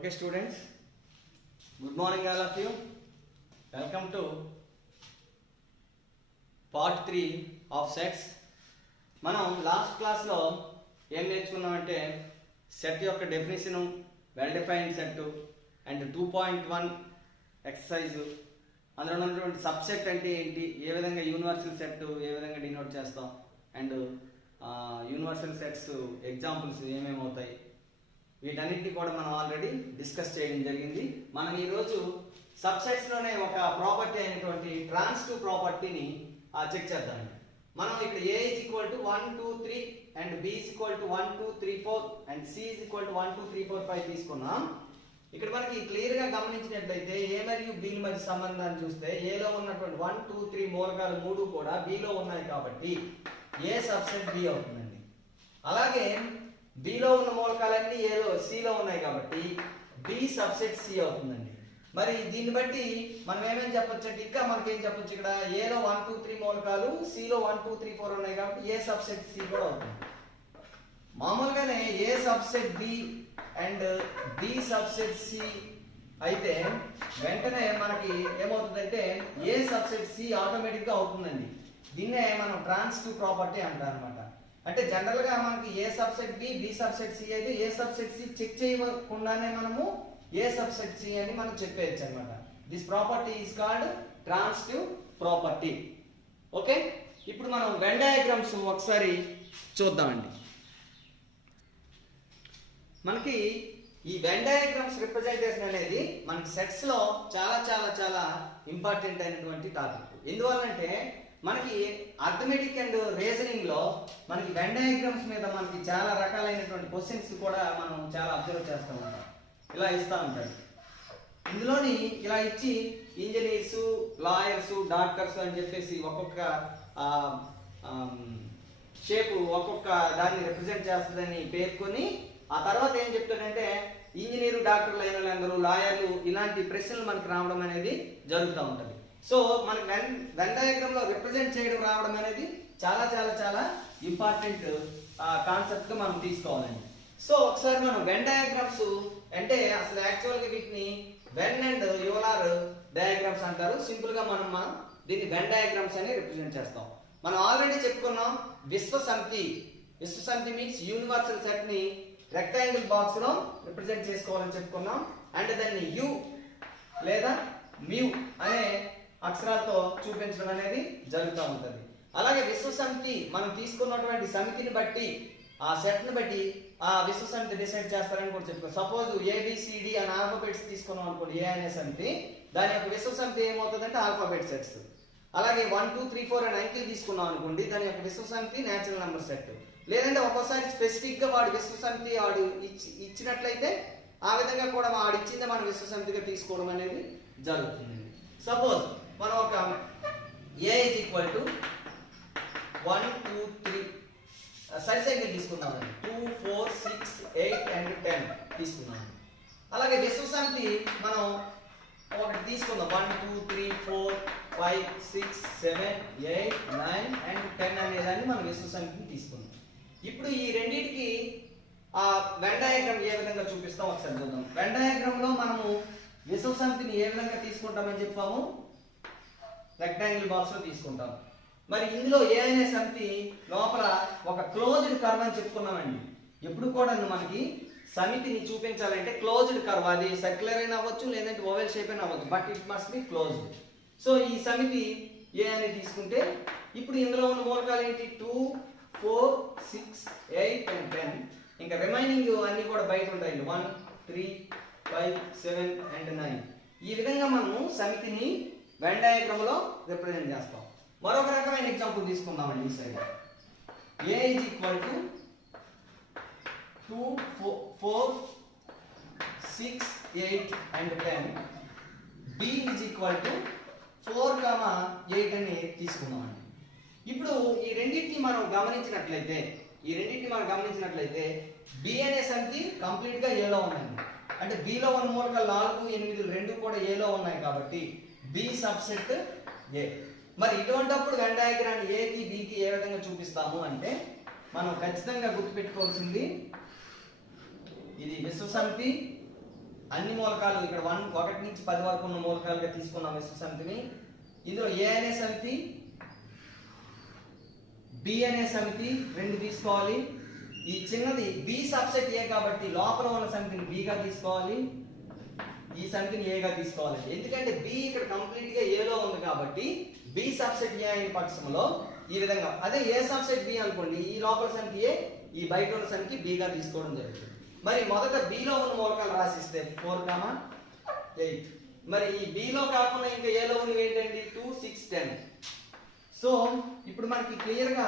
Okay students, good morning all of you. Welcome to part 3 of sets. మనం last క్లాస్లో ఏం నేర్చుకున్నామంటే set యొక్క definition, well defined set and 2.1 exercise, అందులో ఉన్నటువంటి subset అంటే ఏంటి, ఏ విధంగా యూనివర్సల్ సెట్ ఏ విధంగా డినోట్ చేస్తాం, అండ్ యూనివర్సల్ సెట్స్ ఎగ్జాంపుల్స్ ఏమేమి అవుతాయి, వీటన్నిటిని కూడా మనం ఆల్రెడీ డిస్కస్ చేయడం జరిగింది. మనం ఈరోజు సబ్సెట్స్లోనే ఒక ప్రాపర్టీ అయినటువంటి ట్రాన్సిటివ్ ప్రాపర్టీని చెక్ చేద్దామండి. మనం ఇక్కడ A is equal to 1 2 3 and B is equal to 1 2 3 4 and C is equal to 1 2 3 4 5 తీసుకున్నాం. ఇక్కడ మనకి క్లియర్ గా గమనించినట్లయితే A మరియు B మధ్య సంబంధాన్ని చూస్తే A లో ఉన్నటువంటి 1 2 3 మూలకాలు మూడు కూడా B లో ఉన్నాయి కాబట్టి A సబ్సెట్ B అవుతుందండి. అలాగే B లో ఉన్న మూలకాలన్నీ A లో C లో ఉన్నాయి కాబట్టి B సబ్సెట్ C అవుతుందండి. మరి దీన్ని బట్టి మనం ఏమేం చెప్పొచ్చు అంటే ఇంకా మనకేం చెప్పొచ్చు, ఇక్కడ A లో 1 2 3 మూలకాలు, C లో 1 2 3 4 ఉన్నాయి కాబట్టి A సబ్సెట్ C కూడా అవుతుంది. మామూలుగానే A subset B and B subset C అయితే వెంటనే మనకి ఏమవుతుందంటే A సబ్సెట్ C ఆటోమేటిక్ గా అవుతుందండి. దీన్నే మనం ట్రాన్సిటివ్ ప్రాపర్టీ అంటారు అనమాట. అంటే జనరల్ గా మనకి A subset B B subset C అయితే A సబ్సెట్ C చెక్ చేయకుండానే మనము A సబ్సెట్ C అని మనం చెప్పేయచ్చు అనమాట. This property is called transitive property. Okay, ఇప్పుడు మనం వెన్ డయాగ్రామ్స్ ఒకసారి చూద్దామండి. మనకి ఈ వెన్ డయాగ్రామ్స్ రిప్రజెంటేషన్ అనేది మనకి సెట్స్ లో చాలా చాలా చాలా ఇంపార్టెంట్ అయినటువంటి టాపిక్. ఎందువల్లంటే మనకి అర్థమెటిక్ అండ్ రీజనింగ్ లో మనకి వెన్ డయాగ్రామ్స్ మీద మనకి చాలా రకాలైనటువంటి క్వశ్చన్స్ కూడా మనం చాలా అబ్జర్వ్ చేస్తూ ఉంటాం. ఇలా ఇస్తూ ఉంటాడు. ఇందులోని ఇలా ఇచ్చి ఇంజనీర్స్, లాయర్స్, డాక్టర్స్ అని చెప్పేసి ఒక్కొక్క షేపు ఒక్కొక్క దాన్ని రిప్రజెంట్ చేస్తుందని పేర్కొని ఆ తర్వాత ఏం చెప్తాడంటే ఇంజనీరు, డాక్టర్లు అయిన వాళ్ళందరూ, లాయర్లు, ఇలాంటి ప్రశ్నలు మనకి రావడం అనేది జరుగుతూ ఉంటుంది. సో మనకి వెన్ డయాగ్రామ్ లో రిప్రజెంట్ చేయడం రావడం అనేది చాలా చాలా చాలా ఇంపార్టెంట్ కాన్సెప్ట్ గా మనం తీసుకోవాలండి. సో ఒకసారి మనం వెన్ డయాగ్రామ్స్ అంటే అసలు యాక్చువల్గా వీటిని వెన్ అండ్ యూలర్ డయాగ్రామ్స్ అంటారు. సింపుల్ గా మనం దీన్ని వెన్ డయాగ్రామ్స్ అని రిప్రజెంట్ చేస్తాం. మనం ఆల్రెడీ చెప్పుకున్నాం విశ్వసమితి. విశ్వసమితి మీన్స్ యూనివర్సల్ సెట్ ని రెక్టాంగిల్ బాక్స్ లో రిప్రజెంట్ చేసుకోవాలని చెప్పుకున్నాం. అండ్ దాన్ని యు లేదా మ్యూ అనే అక్షరాలతో చూపించడం అనేది జరుగుతూ ఉంటుంది. అలాగే విశ్వసమితి మనం తీసుకున్నటువంటి సమితిని బట్టి, ఆ సెట్ ని బట్టి ఆ విశ్వసమితి డిసైడ్ చేస్తారని కూడా చెప్పుకో. సపోజ్ ABCD అని ఆల్ఫాబెట్స్ తీసుకున్నాం అనుకోండి, ఏ అనే సమితి, దాని యొక్క విశ్వసమితి ఏమవుతుందంటే ఆల్ఫాబెట్ సెట్స్. అలాగే 1 2 3 4 అని అంకెలు తీసుకున్నాం అనుకోండి, దాని యొక్క విశ్వసమితి నేచురల్ నెంబర్ సెట్. లేదంటే ఒక్కోసారి స్పెసిఫిక్ గా వాడు విశ్వసమితి వాడు ఇచ్చినట్లయితే ఆ విధంగా కూడా వాడు ఇచ్చిందే మనం విశ్వసమితిగా తీసుకోవడం అనేది జరుగుతుంది. సపోజ్ మనం ఒక A is equal to 1 2 3 సరి సంఖ్యలు తీసుకున్నామండి. 2 4 6 8 అండ్ 10 తీసుకున్నాం. అలాగే విశ్వసమితి మనం ఒకటి తీసుకుందాం. 1 2 3 4 5 6 7 8 9 అండ్ 10 అనేదాన్ని మనం విశ్వసమితిని తీసుకున్నాం. ఇప్పుడు ఈ రెండింటికి ఆ వెన్ డయాగ్రామ్ ఏ విధంగా చూపిస్తాం ఒకసారి చూద్దాం. వెన్ డయాగ్రామ్ లో మనము విశ్వసమితిని ఏ విధంగా తీసుకుంటామని చెప్పాము, రెక్టాంగిల్ బాక్స్ లో తీసుకుంటాం. మరి ఇందులో ఏ అనే సమితి లోపల ఒక క్లోజ్డ్ కర్వ్ అని చెప్పుకున్నామండి. ఎప్పుడు కూడా మనకి సమితిని చూపించాలంటే క్లోజ్డ్ కర్వ్, అది సర్క్యులర్ అయినా అవ్వచ్చు లేదంటే ఓవెల్ షేప్ అయినా అవ్వచ్చు, but it must be closed. So ఈ సమితి ఏ అని తీసుకుంటే ఇప్పుడు ఇందులో ఉన్న మూలకాలు ఏంటి, 2 4 6 8 అండ్ 10. ఇంకా రిమైనింగ్ అన్ని కూడా బయట ఉంటాయండి, 1 3 5 7 అండ్ 9. ఈ విధంగా మనము సమితిని వెన్ డయాగ్రామ్ లో రిప్రజెంట్ చేస్తాం. మరొక రకమైన ఎగ్జాంపుల్ తీసుకుందామండి. ఈ side A is equal to 2 4 6 8 and 10. B is equal to 4 8 అని తీసుకుందామండి. ఇప్పుడు ఈ రెండింటిని మనం గమనించినట్లయితే B అనే సమితి కంప్లీట్ గా A లో ఉందండి. అంటే B లో ఉన్న మూలకాలు 4 8 రెండు కూడా A లో ఉన్నాయి కాబట్టి B సబ్సెట్ A. మరి ఇటువంటిప్పుడు వెన్ డయాగ్రామ్ A కి B కి ఏ విధంగా చూపిస్తాము అంటే మనం ఖచ్చితంగా గుర్తుపెట్టుకోవాల్సింది ఇది విశ్వసమితి, అన్ని మూలకాలు ఇక్కడ 1 నుంచి 10 వరకు ఉన్న మూలకాలుగా తీసుకున్నాం విశ్వ సమితిని. ఇందులో ఏ అనే సమితి, బి అనే సమితి రెండు తీసుకోవాలి. ఈ చిన్నది బి సబ్సెట్ ఏ కాబట్టి లోపల ఉన్న సమితిని బిగా తీసుకోవాలి, ఈ సమితిని ఏగా తీసుకోవాలి. ఎందుకంటే బి ఇక్కడ కంప్లీట్ గా ఏలో ఉంది కాబట్టి బి సబ్సెట్ ఏ అయిన పక్షంలో ఈ విధంగా, అదే ఏ సబ్సెట్ బి అనుకోండి, ఈ లోపల సమితి ఏ, ఈ బయట ఉన్న సమితి బిగా తీసుకోవడం జరుగుతుంది. మరి మొదట బిలో ఉన్న మూలకాలు రాసిస్తే 4, 8. మరి ఈ బిలో కాకుండా ఇంకా ఏలో ఉన్నవి ఏంటండి 2, 6, 10. సో ఇప్పుడు మనకి క్లియర్ గా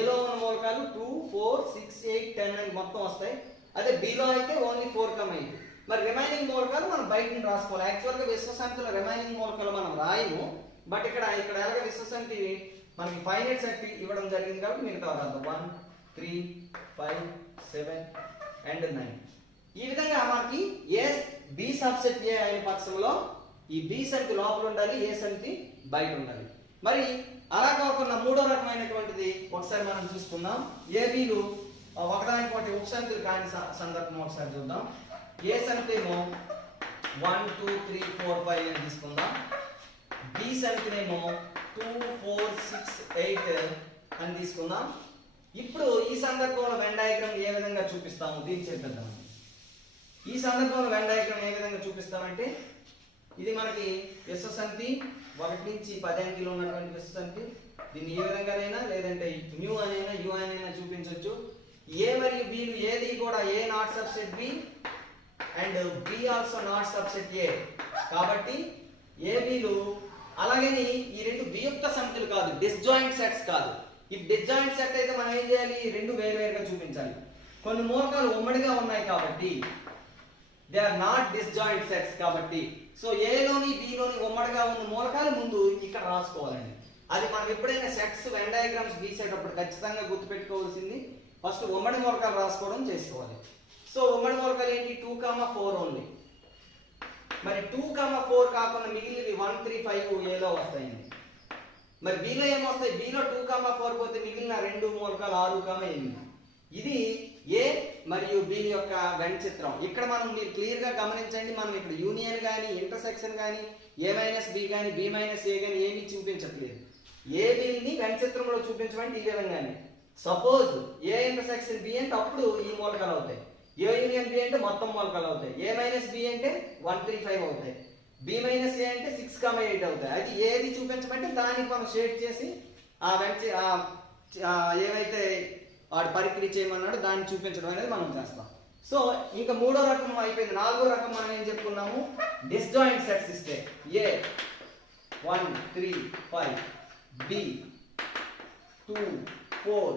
ఏలో ఉన్న మూలకాలు 2, 4, 6, 8, 10 అని మొత్తం వస్తాయి. అదే బిలో అయితే ఓన్లీ 4, 8. మరి రిమైనింగ్ మూలకాలు మనం బయట రాసుకోవాలి. యాక్చువల్ గా విశ్వ సమితిలో రిమైనింగ్ మూలకాలు మనం రాయము, బట్ ఇక్కడ ఎలాగ విశ్వ సమితి మనకి ఫైనైట్ సెట్ ఇవ్వడం జరిగింది కాబట్టి మిగతా రాద్దాం. 1, 3, 5, 7 and 9. ఈ విధంగా మనకి ఏ బి సబ్సెట్ ఏ అయిన పక్షంలో ఈ బి సమితి లోపల ఉండాలి, ఏ సమితి బయట ఉండాలి. మరి అలా కాకుండా మూడో రకమైనటువంటిది ఒకసారి మనం చూసుకుందాం. ఏబీలు ఒకదానికొకటి ఉపసమితులు కాని సందర్భం ఒకసారి చూద్దాం. ఏ సమితి ఏమో 1, 2, 3, 4, 5 అని తీసుకుందాం. బి సమితినేమో 2, 4, 6, 8 అని తీసుకుందాం. ఇప్పుడు ఈ సందర్భంలో వెన్ డయాగ్రామ్ ఏ విధంగా చూపిస్తాము దీన్ని చెప్పేద్దాం. ఈ సందర్భంలో వెన్ డయాగ్రామ్ ఏ విధంగా చూపిస్తామంటే, ఇది మనకి విశ్వ సమితి 1 నుంచి 10 అంకెలు ఉన్నటువంటి విశ్వ సమితి. దీన్ని ఏ విధంగానైనా లేదంటే న్యూ అనైనా యు అనైనా చూపించవచ్చు. ఏ మరియు బిలు ఏది కూడా A not subset B and B also not subset A కాబట్టి ఏ బిలు, అలాగే ఈ రెండు వియుక్త సమితులు కాదు, డిస్జాయింట్ సెట్స్ కాదు. ఈ డిస్జాయింట్ సెట్ అయితే మనం ఏం చేయాలి, రెండు వేరువేరుగా చూపించాలి. కొన్ని మూలకాలు ఉమ్మడిగా ఉన్నాయి కాబట్టి they are not disjoint sets కాబట్టి, సో ఏలోని బిలోని ఉమ్మడిగా ఉన్న మూలకాలు ముందు ఇక్కడ రాసుకోవాలండి. అది మనం ఎప్పుడైనా సెట్స్ వెన్ డయాగ్రామ్స్ గీసేటప్పుడు ఖచ్చితంగా గుర్తుపెట్టుకోవాల్సింది ఫస్ట్ ఉమ్మడి మూలకాలు రాసుకోవడం చేసుకోవాలి. సో ఉమ్మడి మూలకాలు ఏంటి 2, 4 ఓన్లీ. మరి 2, 4 కాకుండా మిగిలినవి 1, 3, 5 ఏలో వస్తాయండి. మరి బిలో ఏమొస్తాయి, బిలో 2, 4 పోతే మిగిలిన రెండు మూలకాలు 6, 8. ఇది ఏ మరియు బి యొక్క వెన్ చిత్రం. ఇక్కడ మనం మీరు క్లియర్ గా గమనించండి, మనం ఇక్కడ యూనియన్ కానీ ఇంటర్సెక్షన్ కానీ A-B కానీ B-A కానీ ఏమీ చూపించట్లేదు. ఏ బిని వెన్ చిత్రంలో చూపించమంటే ఈ విధంగానే. సపోజ్ ఏ ఇంటర్సెక్షన్ బి అంటే అప్పుడు ఈ మూలకాలు అవుతాయి, ఏ యూనియన్ బి అంటే మొత్తం మూలకాలు అవుతాయి, A-B అంటే 1, 3, 5 అవుతాయి, B-A అంటే 6, 8 అవుతాయి. అది ఏది చూపించమంటే దానికి మనం షేడ్ చేసి ఆ వెన్ ఏవైతే వాడు పరిక్రియ చేయమన్నాడు దాన్ని చూపించడం అనేది మనం చేస్తాం. సో ఇంకా మూడో రకం అయిపోయింది. నాలుగో రకం మనం ఏం చెప్పుకున్నాము, డిస్జాయింట్ సెట్స్ ఇస్తే ఏ 1, 3, 5, బి 2, 4,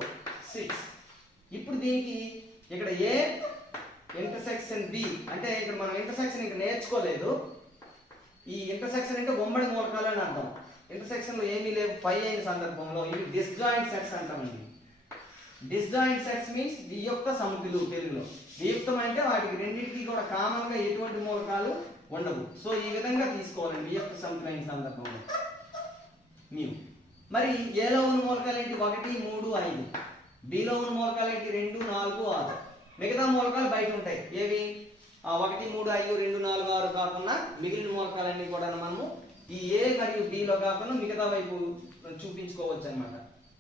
6. ఇప్పుడు దీనికి ఇక్కడ ఏ ఇంటర్సెక్షన్ బి అంటే ఇక్కడ మనం ఇంటర్సెక్షన్ ఇంకా నేర్చుకోలేదు. ఈ ఇంటర్సెక్షన్ అంటే ఉమ్మడి మూలకాలు అని అర్థం. ఇంటర్సెక్షన్ లో ఏమీ లేవు 5 అయిన సందర్భంలో ఇవి డిస్జాయింట్ సెట్స్ అంటామండి. డిస్జాయింట్ సెట్స్ మీన్స్ వియుక్త సమితులు. తెలుగులో వియుక్తం అంటే వాటికి రెండింటికి కూడా కామన్ గా ఎటువంటి మూలకాలు ఉండవు. సో ఈ విధంగా తీసుకోవాలండి వియుక్త సమితులు అయిన సందర్భంలో న్యూ. మరి ఏలో ఉన్న మూలకాలు ఏంటి 1, 3, 5. బిలో ఉన్న మూలకాలు ఏంటి 2, 4, 6. మిగతా మూలకాలు బయట ఉంటాయి. ఏవి 1, 3, 5, 2, 4, 6 కాకుండా మిగిలిన మూలకాలన్నీ కూడా మనము ఈ ఏ మరియు బిలో కాకుండా మిగతా వైపు చూపించుకోవచ్చు అన్నమాట.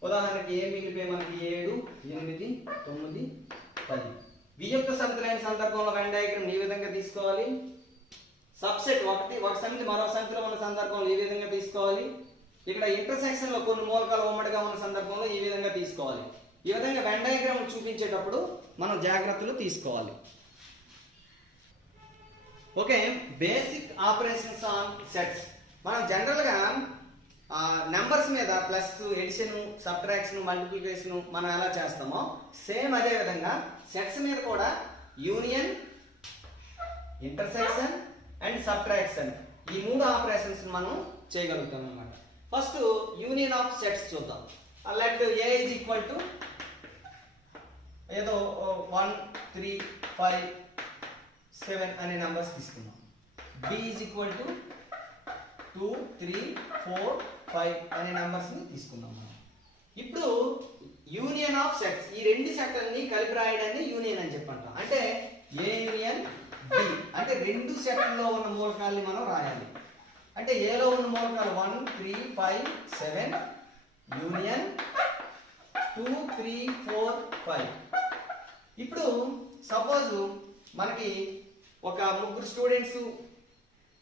ఉదాహరణకి ఏ మిగిలిపోయి మనకి 7, 8, 9, 10. వియుక్త సమితులైన సందర్భంలో వెన్ డయాగ్రామ్ ఈ విధంగా తీసుకోవాలి. సబ్సెట్ ఒక సమితి మరో సమితిలో ఉన్న సందర్భంలో ఈ విధంగా తీసుకోవాలి. ఇక్కడ ఇంటర్సెక్షన్ లో కొన్ని మూలకాలు ఉమ్మడిగా ఉన్న సందర్భంలో ఈ విధంగా తీసుకోవాలి. ఈ విధంగా వెన్ డయాగ్రామ్ చూపించేటప్పుడు మనం జాగ్రత్తలు తీసుకోవాలి. Okay, basic operations on sets. మనం జనరల్ గా నెంబర్స్ మీద ప్లస్, ఎడిషన్, సబ్ట్రాక్షన్, మల్టిప్లికేషన్ మనం ఎలా చేస్తామో సేమ్ అదే విధంగా సెట్స్ మీద కూడా యూనియన్, ఇంటర్సెక్షన్ అండ్ సబ్ట్రాక్షన్ ఈ మూడు ఆపరేషన్స్ మనం చేయగలుగుతాం అన్నమాట. ఫస్ట్ యూనియన్ ఆఫ్ సెట్స్ చూద్దాం. Let A is equal to ఏదో 1, 3, 5, 7 అనే నెంబర్స్ తీసుకుందాం. బి ఈజ్ ఈక్వల్ టు 2, 3, 4, 5 అనే నెంబర్స్ ని తీసుకుందాం మనం. ఇప్పుడు యూనియన్ ఆఫ్ సెట్స్, ఈ రెండు సెట్లని కలిపి రాయడాన్ని యూనియన్ అని చెప్పంటాం. అంటే ఏ యూనియన్ బి అంటే రెండు సెట్లలో ఉన్న మూలకాలని మనం రాయాలి. అంటే ఏలో ఉన్న మూలకాలు 1 3 5 7 యూనియన్ 2 3 4 5. ఇప్పుడు సపోజ్ మనకి ఒక ముగ్గురు స్టూడెంట్స్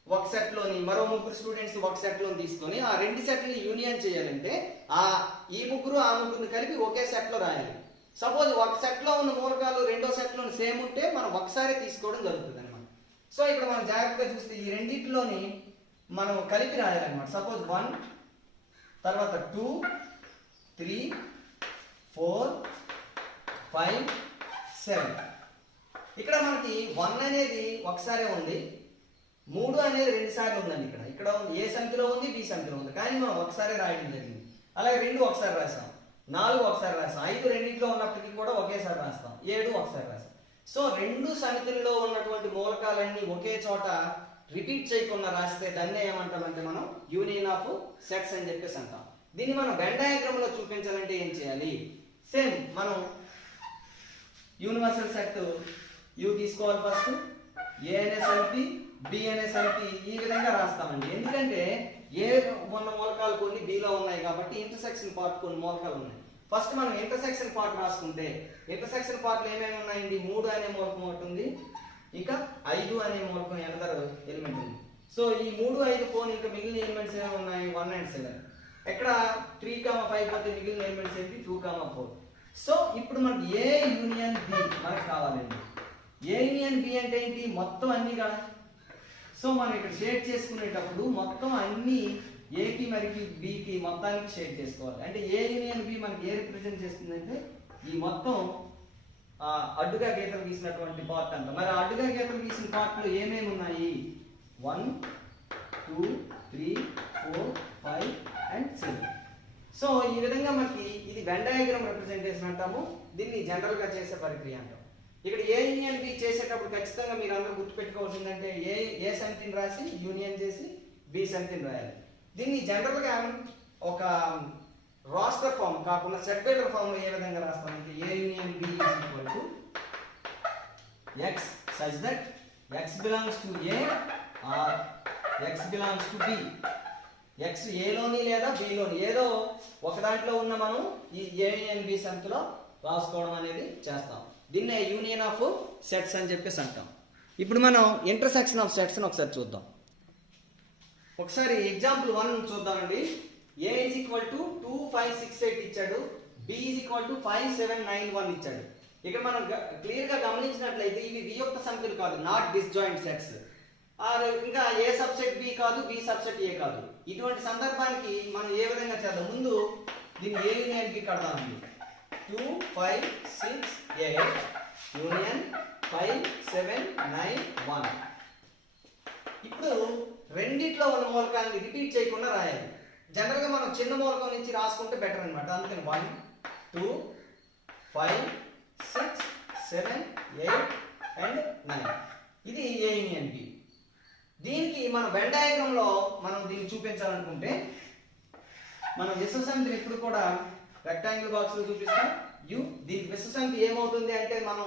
ఒక సెట్లోని మరో ముగ్గురు స్టూడెంట్స్ ఒక సెట్లోని తీసుకొని ఆ రెండు సెట్లని యూనియన్ చేయాలంటే ఈ ముగ్గురు ఆ ముగ్గురిని కలిపి ఒకే సెట్లో రాయాలి. సపోజ్ ఒక సెట్లో ఉన్న మూలకాలు రెండో సెట్లో సేమ్ ఉంటే మనం ఒకసారి తీసుకోవడం జరుగుతుంది అనమాట. సో ఇక్కడ మనం జాగ్రత్తగా చూస్తే ఈ రెండింటిలోని మనం కలిపి రాయాలన్నమాట. సపోజ్ 1 తర్వాత 2 3 4 5 7. ఇక్కడ మనకి 1 అనేది ఒకసారే ఉంది, 3 అనేది 2 సార్లు ఉందండి. ఇక్కడ ఏ సంఖ్యలో ఉంది, బి సంఖ్యలో ఉంది, కానీ మనం ఒకసారి రాయడం జరిగింది. అలాగే 2 ఒకసారి రాసాం, 4 ఒకసారి రాసాం, 5 రెండింటిలో ఉన్నప్పటికీ కూడా ఒకేసారి రాస్తాం, 7 ఒకసారి రాస్తాం. సో రెండు సమితుల్లో ఉన్నటువంటి మూలకాలన్నీ ఒకే చోట రిపీట్ చేయకుండా రాస్తే దాన్ని ఏమంటామంటే మనం యూనియన్ ఆఫ్ సెట్స్ అని చెప్పేసి అంటాం. దీన్ని మనం వెన్ డయాగ్రామ్ లో చూపించాలంటే ఏం చేయాలి? సేమ్ మనం యూనివర్సల్ సెట్ యూ తీసుకోవాలి. ఫస్ట్ ఏ అనే సమితి, బి అనే సమితి ఈ విధంగా రాస్తామండి. ఎందుకంటే ఏ ఉన్న మూలకాలు కొన్ని బిలో ఉన్నాయి కాబట్టి ఇంటర్సెక్షన్ పార్ట్ కొన్ని మూలకాలు ఉన్నాయి. ఫస్ట్ మనం ఇంటర్సెక్షన్ పార్ట్ రాసుకుంటే ఇంటర్సెక్షన్ పార్ట్ ఏమేమి ఉన్నాయండి? 3 అనే మూలకం ఒకటి ఉంది, ఇంకా 5 అనే మూలకం ఎనదర్ ఎలిమెంట్ ఉంది. సో ఈ 3 5 పోని ఇంకా మిగిలిన ఎలిమెంట్స్ ఏమి ఉన్నాయి? 1 and 7. ఎక్కడ 3, 5 పోతే మిగిలిన ఎలిమెంట్స్ ఏంటి? 2, 4. సో ఇప్పుడు మనకి ఏ యూనియన్ బి మనకు కావాలండి. ఏ యూనియన్ బి అంటే ఏంటి? మొత్తం అన్ని కదా. సో మనం ఇక్కడ షేడ్ చేసుకునేటప్పుడు మొత్తం అన్ని ఏకి మరియు బికి మొత్తానికి షేడ్ చేసుకోవాలి. అంటే ఏ యూనియన్ బి మనకి ఏ రిప్రజెంట్ చేస్తుందంటే ఈ మొత్తం అడ్డుగా గీతలు గీసినటువంటి పార్ట్ అంతా. మరి అడ్డుగా గీతలు గీసిన పార్ట్లు ఏమేమి ఉన్నాయి? 1 2 3 4 5 and 7. సో ఈ విధంగా మనకి ఇది వెన్ డయాగ్రామ్ రిప్రజెంటేషన్ అంటాము. దీన్ని జనరల్ గా చేసే ప్రక్రియ అంటాం. ఇక్కడ ఏ యూనియన్ బి చేసేటప్పుడు ఖచ్చితంగా మీరు అందరూ గుర్తుపెట్టుకోవాల్సిందంటే ఏ సమితిని రాసి యూనియన్ చేసి బి సమితిని రాయాలి. దీన్ని జనరల్ గా ఒక రాస్టర్ ఫామ్ కాకుండా సెట్ బైటర్ ఫామ్ లో ఏ విధంగా రాస్తామంటే A union B is equal to x such that x belongs to A or x belongs to B. X ఏలోని లేదా బిలోని ఏదో ఒక దాంట్లో ఉన్న మనం ఈ ఏ యూనియన్ బి సమితిలో రాసుకోవడం అనేది చేస్తాం. దీన్నే యూనియన్ ఆఫ్ సెట్స్ అని చెప్పేసి అంటాం. ఇప్పుడు మనం ఇంటర్సెక్షన్ ఆఫ్ సెట్స్ ఒకసారి చూద్దాం. ఒకసారి ఎగ్జాంపుల్ 1 చూద్దామండి. ఏ ఈజ్ ఈక్వల్ టు 2 5 6 8 ఇచ్చాడు, బి ఈజ్ ఈక్వల్ టు 5 7 9 1 ఇచ్చాడు. ఇక్కడ మనం క్లియర్ గా గమనించినట్లయితే ఇవి వియుక్త సమితులు కాదు, నాట్ డిస్జాయింట్ సెట్స్. ఇంకా ఏ సబ్సెట్ బి కాదు, బి సబ్సెట్ ఏ కాదు. ఇటువంటి సందర్భానికి మనం ఏ విధంగా చేద్దాం? ముందు దీన్ని ఏ యూనియన్ బి కడదామండి. 2 5 6 8 యూనియన్ 5 7 9 1. ఇప్పుడు రెండిట్లో ఉన్న మూలకాన్ని రిపీట్ చేయకుండా రాయాలి. జనరల్ గా మనం చిన్న మూలకం నుంచి రాసుకుంటే బెటర్ అనమాట. అందుకని 1 2 5 6 7 8 and 9. ఇది ఏ యూనియన్ బి. దీనికి మనం వెన్ డయాగ్రామ్ లో మనం దీన్ని చూపించాలనుకుంటే మనం విశ్వసమితిని ఎప్పుడు కూడా రెక్టాంగిల్ బాక్స్ లో చూపిస్తాం. దీనికి విశ్వసమితి ఏమవుతుంది అంటే మనం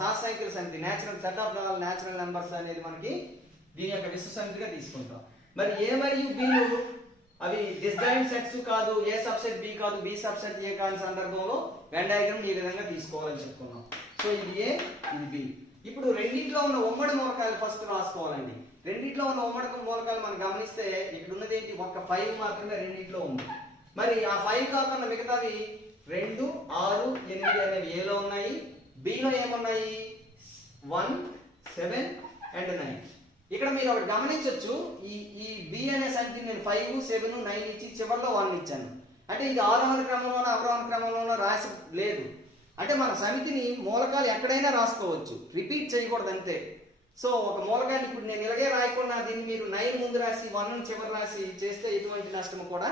శాస్త్రాంకిక సమితి natural set of natural numbers అనేది మనకి దీని యొక్క విశ్వసమితిగా తీసుకుంటాం. మరి ఏ మరియు బిలు అవి డిస్జాయింట్ సెట్స్ కాదు, ఏ సబ్సెట్ బి కాదు, బి సబ్సెట్ ఏ కాని సందర్భంలో వెన్ డయాగ్రామ్ ఈ విధంగా తీసుకోవాలని చెప్పుకున్నాం. సో ఇది ఏ, ఇది బి. ఇప్పుడు రెండింటిలో ఉన్న ఉమ్మడి మూలకాలు ఫస్ట్ రాసుకోవాలండి. రెండింటిలో ఉన్న ఉమ్మడి మూలకాలు మనం గమనిస్తే ఇక్కడ ఉన్నది ఏంటి? ఒక్క 5 మాత్రమే రెండింటిలో ఉంది. మరి ఆ 5 కాకుండా మిగతావి 2 6 8 అనేవి ఏలో ఉన్నాయి, బిలో ఏమున్నాయి? 1 7 and 9. ఇక్కడ మీరు ఒకటి గమనించవచ్చు, ఈ బి అనే సంఖ్య నేను 5 7 9 ఇచ్చి చివరిలో 1 ఇచ్చాను. అంటే ఇది ఆరోహణ క్రమంలోనో అవరోహణ క్రమంలోనో రాసి లేదు. అంటే మన సమితిని మూలకాలు ఎక్కడైనా రాసుకోవచ్చు, రిపీట్ చేయకూడదు అంతే. సో ఒక మూలకాన్ని ఇప్పుడు నేను ఇలాగే రాయకుండా దీన్ని మీరు 9 ముందు రాసి 1 చివరి రాసి చేస్తే ఎటువంటి నష్టం కూడా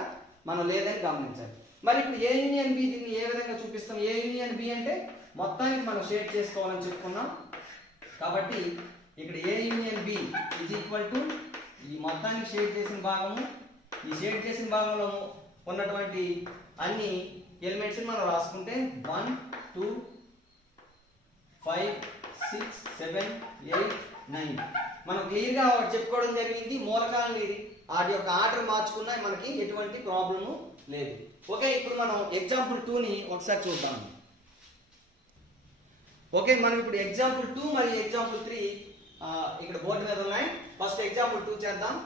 మనం లేదని గమనించాలి. మరి ఇప్పుడు ఏ యూనియన్ బి దీన్ని ఏ విధంగా చూపిస్తాం? ఏ యూనియన్ బి అంటే మొత్తానికి మనం షేడ్ చేసుకోవాలని చెప్పుకున్నాం కాబట్టి ఇక్కడ A union B is equal to ఈ మొత్తానికి షేడ్ చేసిన భాగము, ఈ షేడ్ చేసిన భాగంలో ఉన్నటువంటి అన్ని ఎలిమెంట్స్ మనం రాసుకుంటే 1 2 5 6 7 8 9. మనం క్లియర్ గా చెప్పుకోవడం జరిగింది. మూలకాలని వాటి యొక్క ఆర్డర్ మార్చుకున్నా మనకి ఎటువంటి ప్రాబ్లము లేదు. ఓకే, ఇప్పుడు మనం ఎగ్జాంపుల్ 2 ని ఒకసారి చూద్దాం. ఓకే, మనం ఇప్పుడు ఎగ్జాంపుల్ 2 మరియు ఎగ్జాంపుల్ 3 ఇక్కడ బోర్డు మీద ఉన్నాయి. ఫస్ట్ ఎగ్జాంపుల్ 2 చేద్దాం.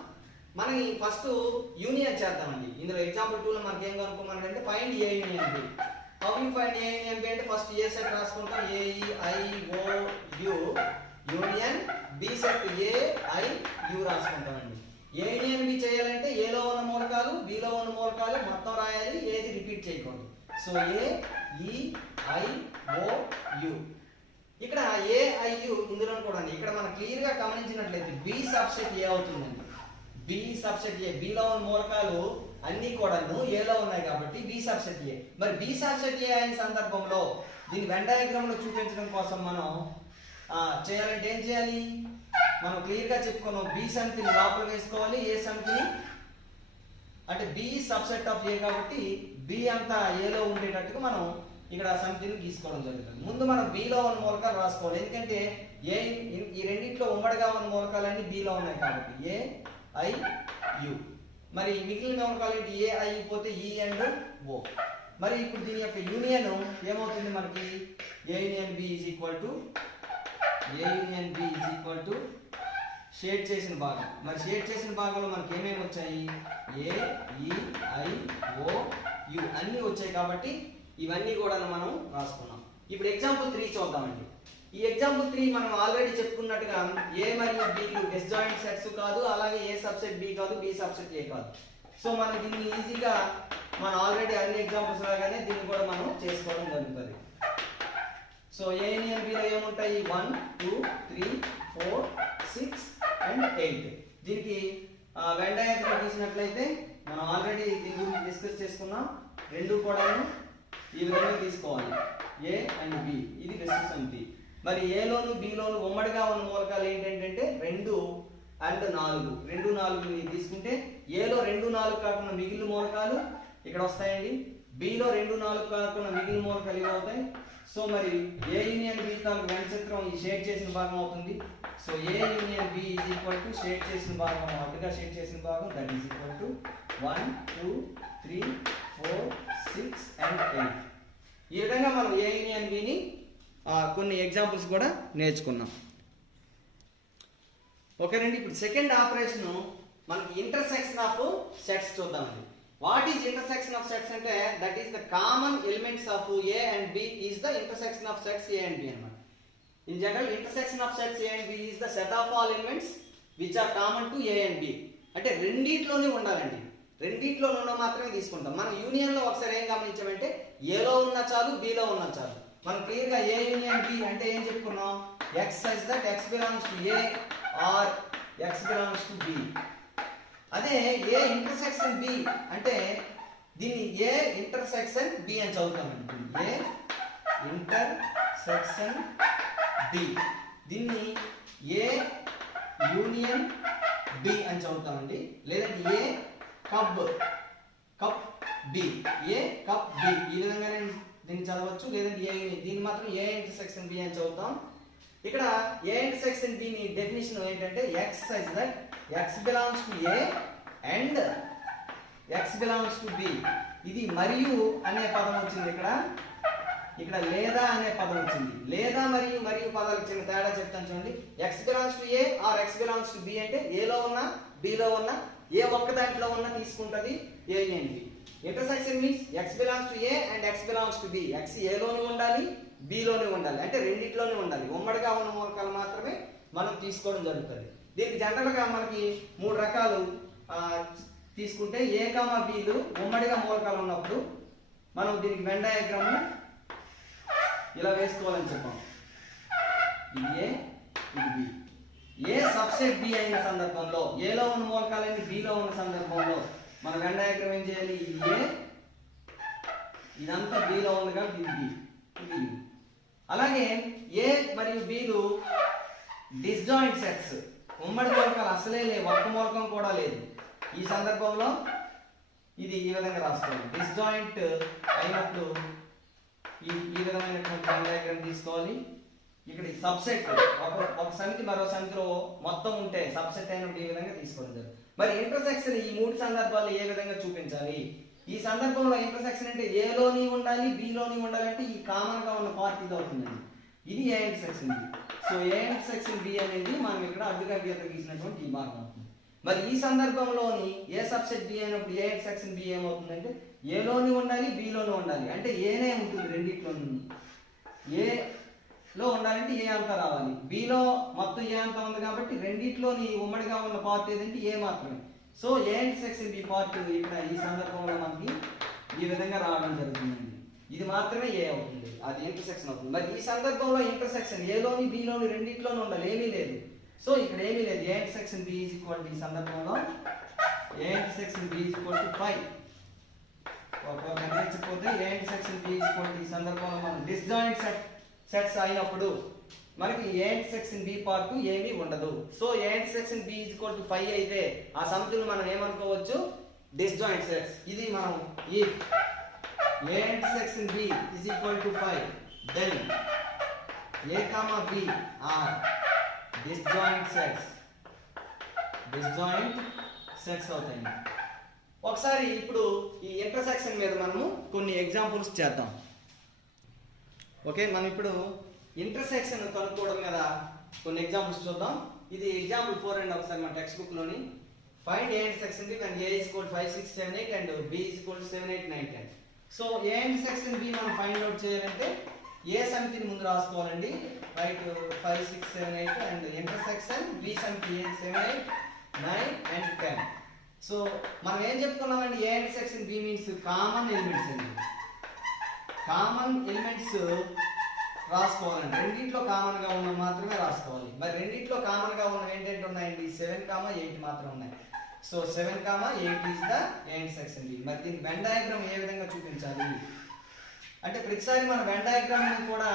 మనం ఫస్ట్ యూనియన్ చేద్దామండి. ఇందులో ఎగ్జాంపుల్ 2 లో మనకి ఏం కనుక్కోమన్నారంటే find A union B. How you find A union B అంటే ఫస్ట్ ఏ సెట్ రాసుకుంటాం. A E I O U union B set A I U రాసుకుంటామండి. ఏ యూనియన్ బి చేయాలంటే ఏలో ఉన్న మూలకాలు బిలో ఉన్న మూలకాలు మొత్తం రాయాలి, ఏది రిపీట్ చేయకూడదు. So A E I O you. ఇక్కడ ఏ ఐ యు ఇందులో కూడా ఇక్కడ మనం క్లియర్ గా గమనించినట్లయితే బి సబ్సెట్ ఏ అవుతుందండి. బి సబ్సెట్ ఏ, బిలో ఉన్న మూలకాలు అన్ని కూడాను ఏలో ఉన్నాయి కాబట్టి బి సబ్సెట్ ఏ. మరి బి సబ్సెట్ ఏ అయిన సందర్భంలో దీని వెన్ డయాగ్రామ్ లో చూపించడం కోసం మనం చేయాలంటే ఏం చేయాలి? మనం క్లియర్ గా చెప్పుకున్నాం. బి సమితిని లోపల వేసుకోవాలి, ఏ సమితిని అంటే బి సబ్సెట్ ఆఫ్ ఏ కాబట్టి బి అంతా ఏలో ఉండేటట్టుగా మనం ఇక్కడ సమితిని తీసుకోవడం జరుగుతుంది. ముందు మనం బిలో ఉన్న మూలకాలు రాసుకోవాలి, ఎందుకంటే ఏ ఈ రెండింటిలో ఉమ్మడిగా ఉన్న మూలకాలన్నీ బిలో ఉన్నాయి కాబట్టి ఏ ఐ యు. మరి మిగిలిన మూలకాలు ఏంటి? ఏ ఐ పోతే ఈ అండ్ ఓ. మరి ఇప్పుడు దీని యొక్క యూనియన్ ఏమవుతుంది మనకి? A union B is equal to shade చేసిన భాగం. మరి షేడ్ చేసిన భాగంలో మనకి ఏమేమి వచ్చాయి? ఏ ఈ ఐ ఓ యు అన్నీ వచ్చాయి కాబట్టి ఇవన్నీ కూడా మనం రాసుకున్నాం. ఇప్పుడు ఎగ్జాంపుల్ 3 చూద్దామండి. ఈ ఎగ్జాంపుల్ 3 మనం ఆల్రెడీ చెప్పుకున్నట్టుగా ఏ మరియు బిలు డిస్జాయింట్ సెట్స్ కాదు, అలాగే ఏ సబ్సెట్ బి కాదు, బి సబ్సెట్ ఏ కాదు. సో మనం దీన్ని ఈజీగా మనం ఆల్రెడీ అన్ని ఎగ్జాంపుల్స్ లాగానే దీన్ని కూడా మనం చేసుకోవడం జరుగుతుంది. సో ఏ యూనియన్ బిలో ఏముంటాయి? 1 2 3 4 6 అండ్ 8. దీనికి వెన్ డయాగ్రామ్ తీసినట్లయితే మనం ఆల్రెడీ దీని గురించి డిస్కస్ చేసుకున్నాం. రెండు కూడా ఈ విధంగా తీసుకోవాలి, ఏ అండ్ బి. ఇది బెస్ట్ సమితి. మరి ఏలోను బిలోను ఉమ్మడిగా ఉన్న మూలకాలు ఏంటంటే 2 అండ్ 4. 2 4 తీసుకుంటే ఏలో 2 4 కాకుండా మిగిలిన మూలకాలు ఇక్కడ వస్తాయండి. బిలో 2 4 కాకుండా మిగిలిన మూలకాలు ఇవి అవుతాయి. సో మరి ఏ యూనియన్ బి తాలూకు వెన్ చిత్రం ఈ షేడ్ చేసిన భాగం అవుతుంది. So A union B is equal to shade చేసిన భాగం, అటుగా షేడ్ చేసిన భాగం, that is equal to 1 2 3 4 6 and 8. ఈ విధంగా మనం ఏ యూనియన్ బిని కొన్ని ఎగ్జాంపుల్స్ కూడా నేర్చుకున్నాం. ఓకేనండి. ఇప్పుడు సెకండ్ ఆపరేషన్ మనకి ఇంటర్సెక్షన్ ఆఫ్ సెట్స్ చూద్దామండి. What is intersection of sets అంటే that is the common elements of A and B is the intersection of sets A and B అన్నమాట. In general intersection of sets A and B is the set of all elements which are common to A and B. అంటే రెండిట్లోనే ఉండాలండి, రెండిట్లో ఉన్న మాత్రమే తీసుకుంటాం. మనం union లో ఒకసారి ఏం గమనించామంటే ఏలో ఉన్న చాలు, బిలో ఉన్న చాలు. మనం క్లియర్ గా ఏ యూనియన్ బి అంటే ఏం చెప్పుకున్నాం? X such that x belongs to A or x belongs to B. అదే ఏ ఇంటర్సెక్షన్ బి అంటే దీన్ని ఏ ఇంటర్సెక్షన్ బి అని చదువుతామండి. ఏ ఇంటర్సెక్షన్ బి, దీన్ని ఏ యూనియన్ బి అని చదువుతామండి. లేదంటే A cup B, A cup B ఈ విధంగానే దీన్ని చదవచ్చు. లేదంటే ఏ దీన్ని మాత్రం ఏ ఇంటర్సెక్షన్ బి అని చదువుతాం. ఇక్కడ ఏ ఇంటర్సెక్షన్ బి ని డెఫినిషన్ ఏంటంటే X such that x belongs to A and x belongs to B. ఇది మరియు అనే పదం వచ్చింది ఇక్కడ లేదా అనే పదం వచ్చింది. లేదా మరియు మరియు పదాలకు చిన్న తేడా చెప్తాను చూడండి. X belongs to A or x belongs to B అంటే ఏలో ఉన్న బిలో ఉన్న ఏ ఒక్క దాంట్లో ఉన్న తీసుకుంటది A union B. Intersection means x belongs to A and x belongs to B. X ఏలోనే ఉండాలి, బిలోనే ఉండాలి, అంటే రెండిట్లోనే ఉండాలి. ఉమ్మడిగా ఉన్న మూలకాలు మాత్రమే మనం తీసుకోవడం జరుగుతుంది. దీనికి జనరల్ గా మనకి 3 రకాలు తీసుకుంటే ఏ కామా బిలు ఉమ్మడిగా మూలకాలు ఉన్నప్పుడు మనం దీనికి వెన్ డయాగ్రామ్ ఇలా వేసుకోవాలని చెప్పాం. ఇది ఏ, ఇది బి. ఏ సబ్సెట్ బి అయిన సందర్భంలో, ఏలో ఉన్న మూలకాలన్నీ బిలో ఉన్న సందర్భంలో మన వెన్ డయాగ్రామ్ ఏం చేయాలి? ఇది ఏ, ఇదంతా బిలో ఉంది కాబట్టి ఇది బి, ఇది బి. అలాగే ఏ మరియు బిలు డిస్జాయింట్ సెట్స్, ఉమ్మడి మూలకాలు అసలే లేవు, ఒక్క మూలకం కూడా లేదు. ఈ సందర్భంలో ఇది ఈ విధంగా రాసుకోవాలి. డిస్జాయింట్ అయినప్పుడు ఈ విధమైనటువంటి వెన్ డయాగ్రామ్ తీసుకోవాలి. ఇక్కడ సబ్సెట్ ఒక సమితి మరో సమితిలో మొత్తం ఉంటే సబ్సెట్ అయినప్పుడు ఈ విధంగా తీసుకోవడం జరుగుతుంది. మరి ఇంటర్సెక్షన్ ఈ మూడు సందర్భాల్లో ఏ విధంగా చూపించాలి? ఈ సందర్భంలో ఇంటర్సెక్షన్ అంటే ఏలోని ఉండాలి, బిలోని ఉండాలి అంటే ఈ కామన్ గా ఉన్న పార్ట్ ఇది అవుతుందండి. ఇది A intersection B. So A intersection B అనేది మనం ఇక్కడ అడ్డుగా గీత గీసినటువంటి ఈ భాగం అవుతుంది. మరి ఈ సందర్భంలోని ఏ సబ్సెట్ బి అయినప్పుడు ఏ ఇంటర్సెక్షన్ బి ఏమవుతుందంటే ఏలోని ఉండాలి, బిలోని ఉండాలి అంటే ఏనే ఉంటుంది రెండిట్లోని. ఏ లో ఉండాలంటే ఏ అంతా రావాలి, బిలో మొత్తం ఏ అంతా ఉంది కాబట్టి రెండిట్లోని ఉమ్మడిగా ఉన్న పార్ట్ ఏదంటే ఏ మాత్రమే. So A intersection B part ఇక్కడ ఈ సందర్భంలో మనకి ఈ విధంగా రావడం జరుగుతుందండి. ఇది మాత్రమే ఏ అవుతుంది, అది ఇంటర్సెక్షన్ అవుతుంది. మరి ఈ సందర్భంలో ఇంటర్సెక్షన్ ఏలోని బిలోని రెండిట్లోనే ఉండాలి, ఏమీ లేదు. సో ఇక్కడ ఏమీ లేదు. A intersection B is equal to ఈ సందర్భంలో A intersection B is equal to 5. ఒక కనిపించకపోతే A intersection B is equal to ఈ సందర్భంలో మనం డిస్జాయింట్ సెట్స్ అయినప్పుడు మనకి ఏ ఇంటర్సెక్షన్ బి పార్ట్ ఏమీ ఉండదు. So A intersection B is equal to 5 అయితే ఆ సమితిని మనం ఏమనుకోవచ్చు? Disjoint sets. ఇది మనం ఈ A intersection B is equal to 5 then A comma B are disjoint sets అవుతాయి. ఒకసారి ఇప్పుడు ఈ ఇంటర్సెక్షన్ మీద మనము కొన్ని ఎగ్జాంపుల్స్ చేద్దాం. ఓకే, మనం ఇప్పుడు ఇంటర్సెక్షన్ కనుక్కోవడం మీద కొన్ని ఎగ్జాంపుల్స్ చూద్దాం. ఇది ఎగ్జాంపుల్ 4 అండి. ఒకసారి మన టెక్స్ట్ బుక్ లోని find A intersection B when a is equal to 5 6 7 8 and b is equal to 7 8 9 10. So A intersection B మనం ఫైండ్ అవుట్ చేయాలంటే ఏ సమితిని ముందు రాసుకోవాలండి. రైట్ 5 6 7 8 అండ్ ఇంటర్సెక్షన్ బి సమితి 7 8 9 and 10. సో మనం ఏం చెప్పుకున్నామండి? A intersection B means common elements అండి. కామన్ ఎలిమెంట్స్ రాసుకోవాలండి. రెండిట్లో కామన్ గా ఉన్న మాత్రమే రాసుకోవాలి. మరి రెండిట్లో కామన్ గా ఉన్న ఏంటంటే ఉన్నాయండి 7, 8 మాత్రం ఉన్నాయి. So 7, 8 is the A intersection B. మరి దీని వెన్ డయాగ్రామ్ ఏ విధంగా చూపించాలి అంటే ప్రతిసారి మనం వెన్ డయాగ్రామ్ అని కూడా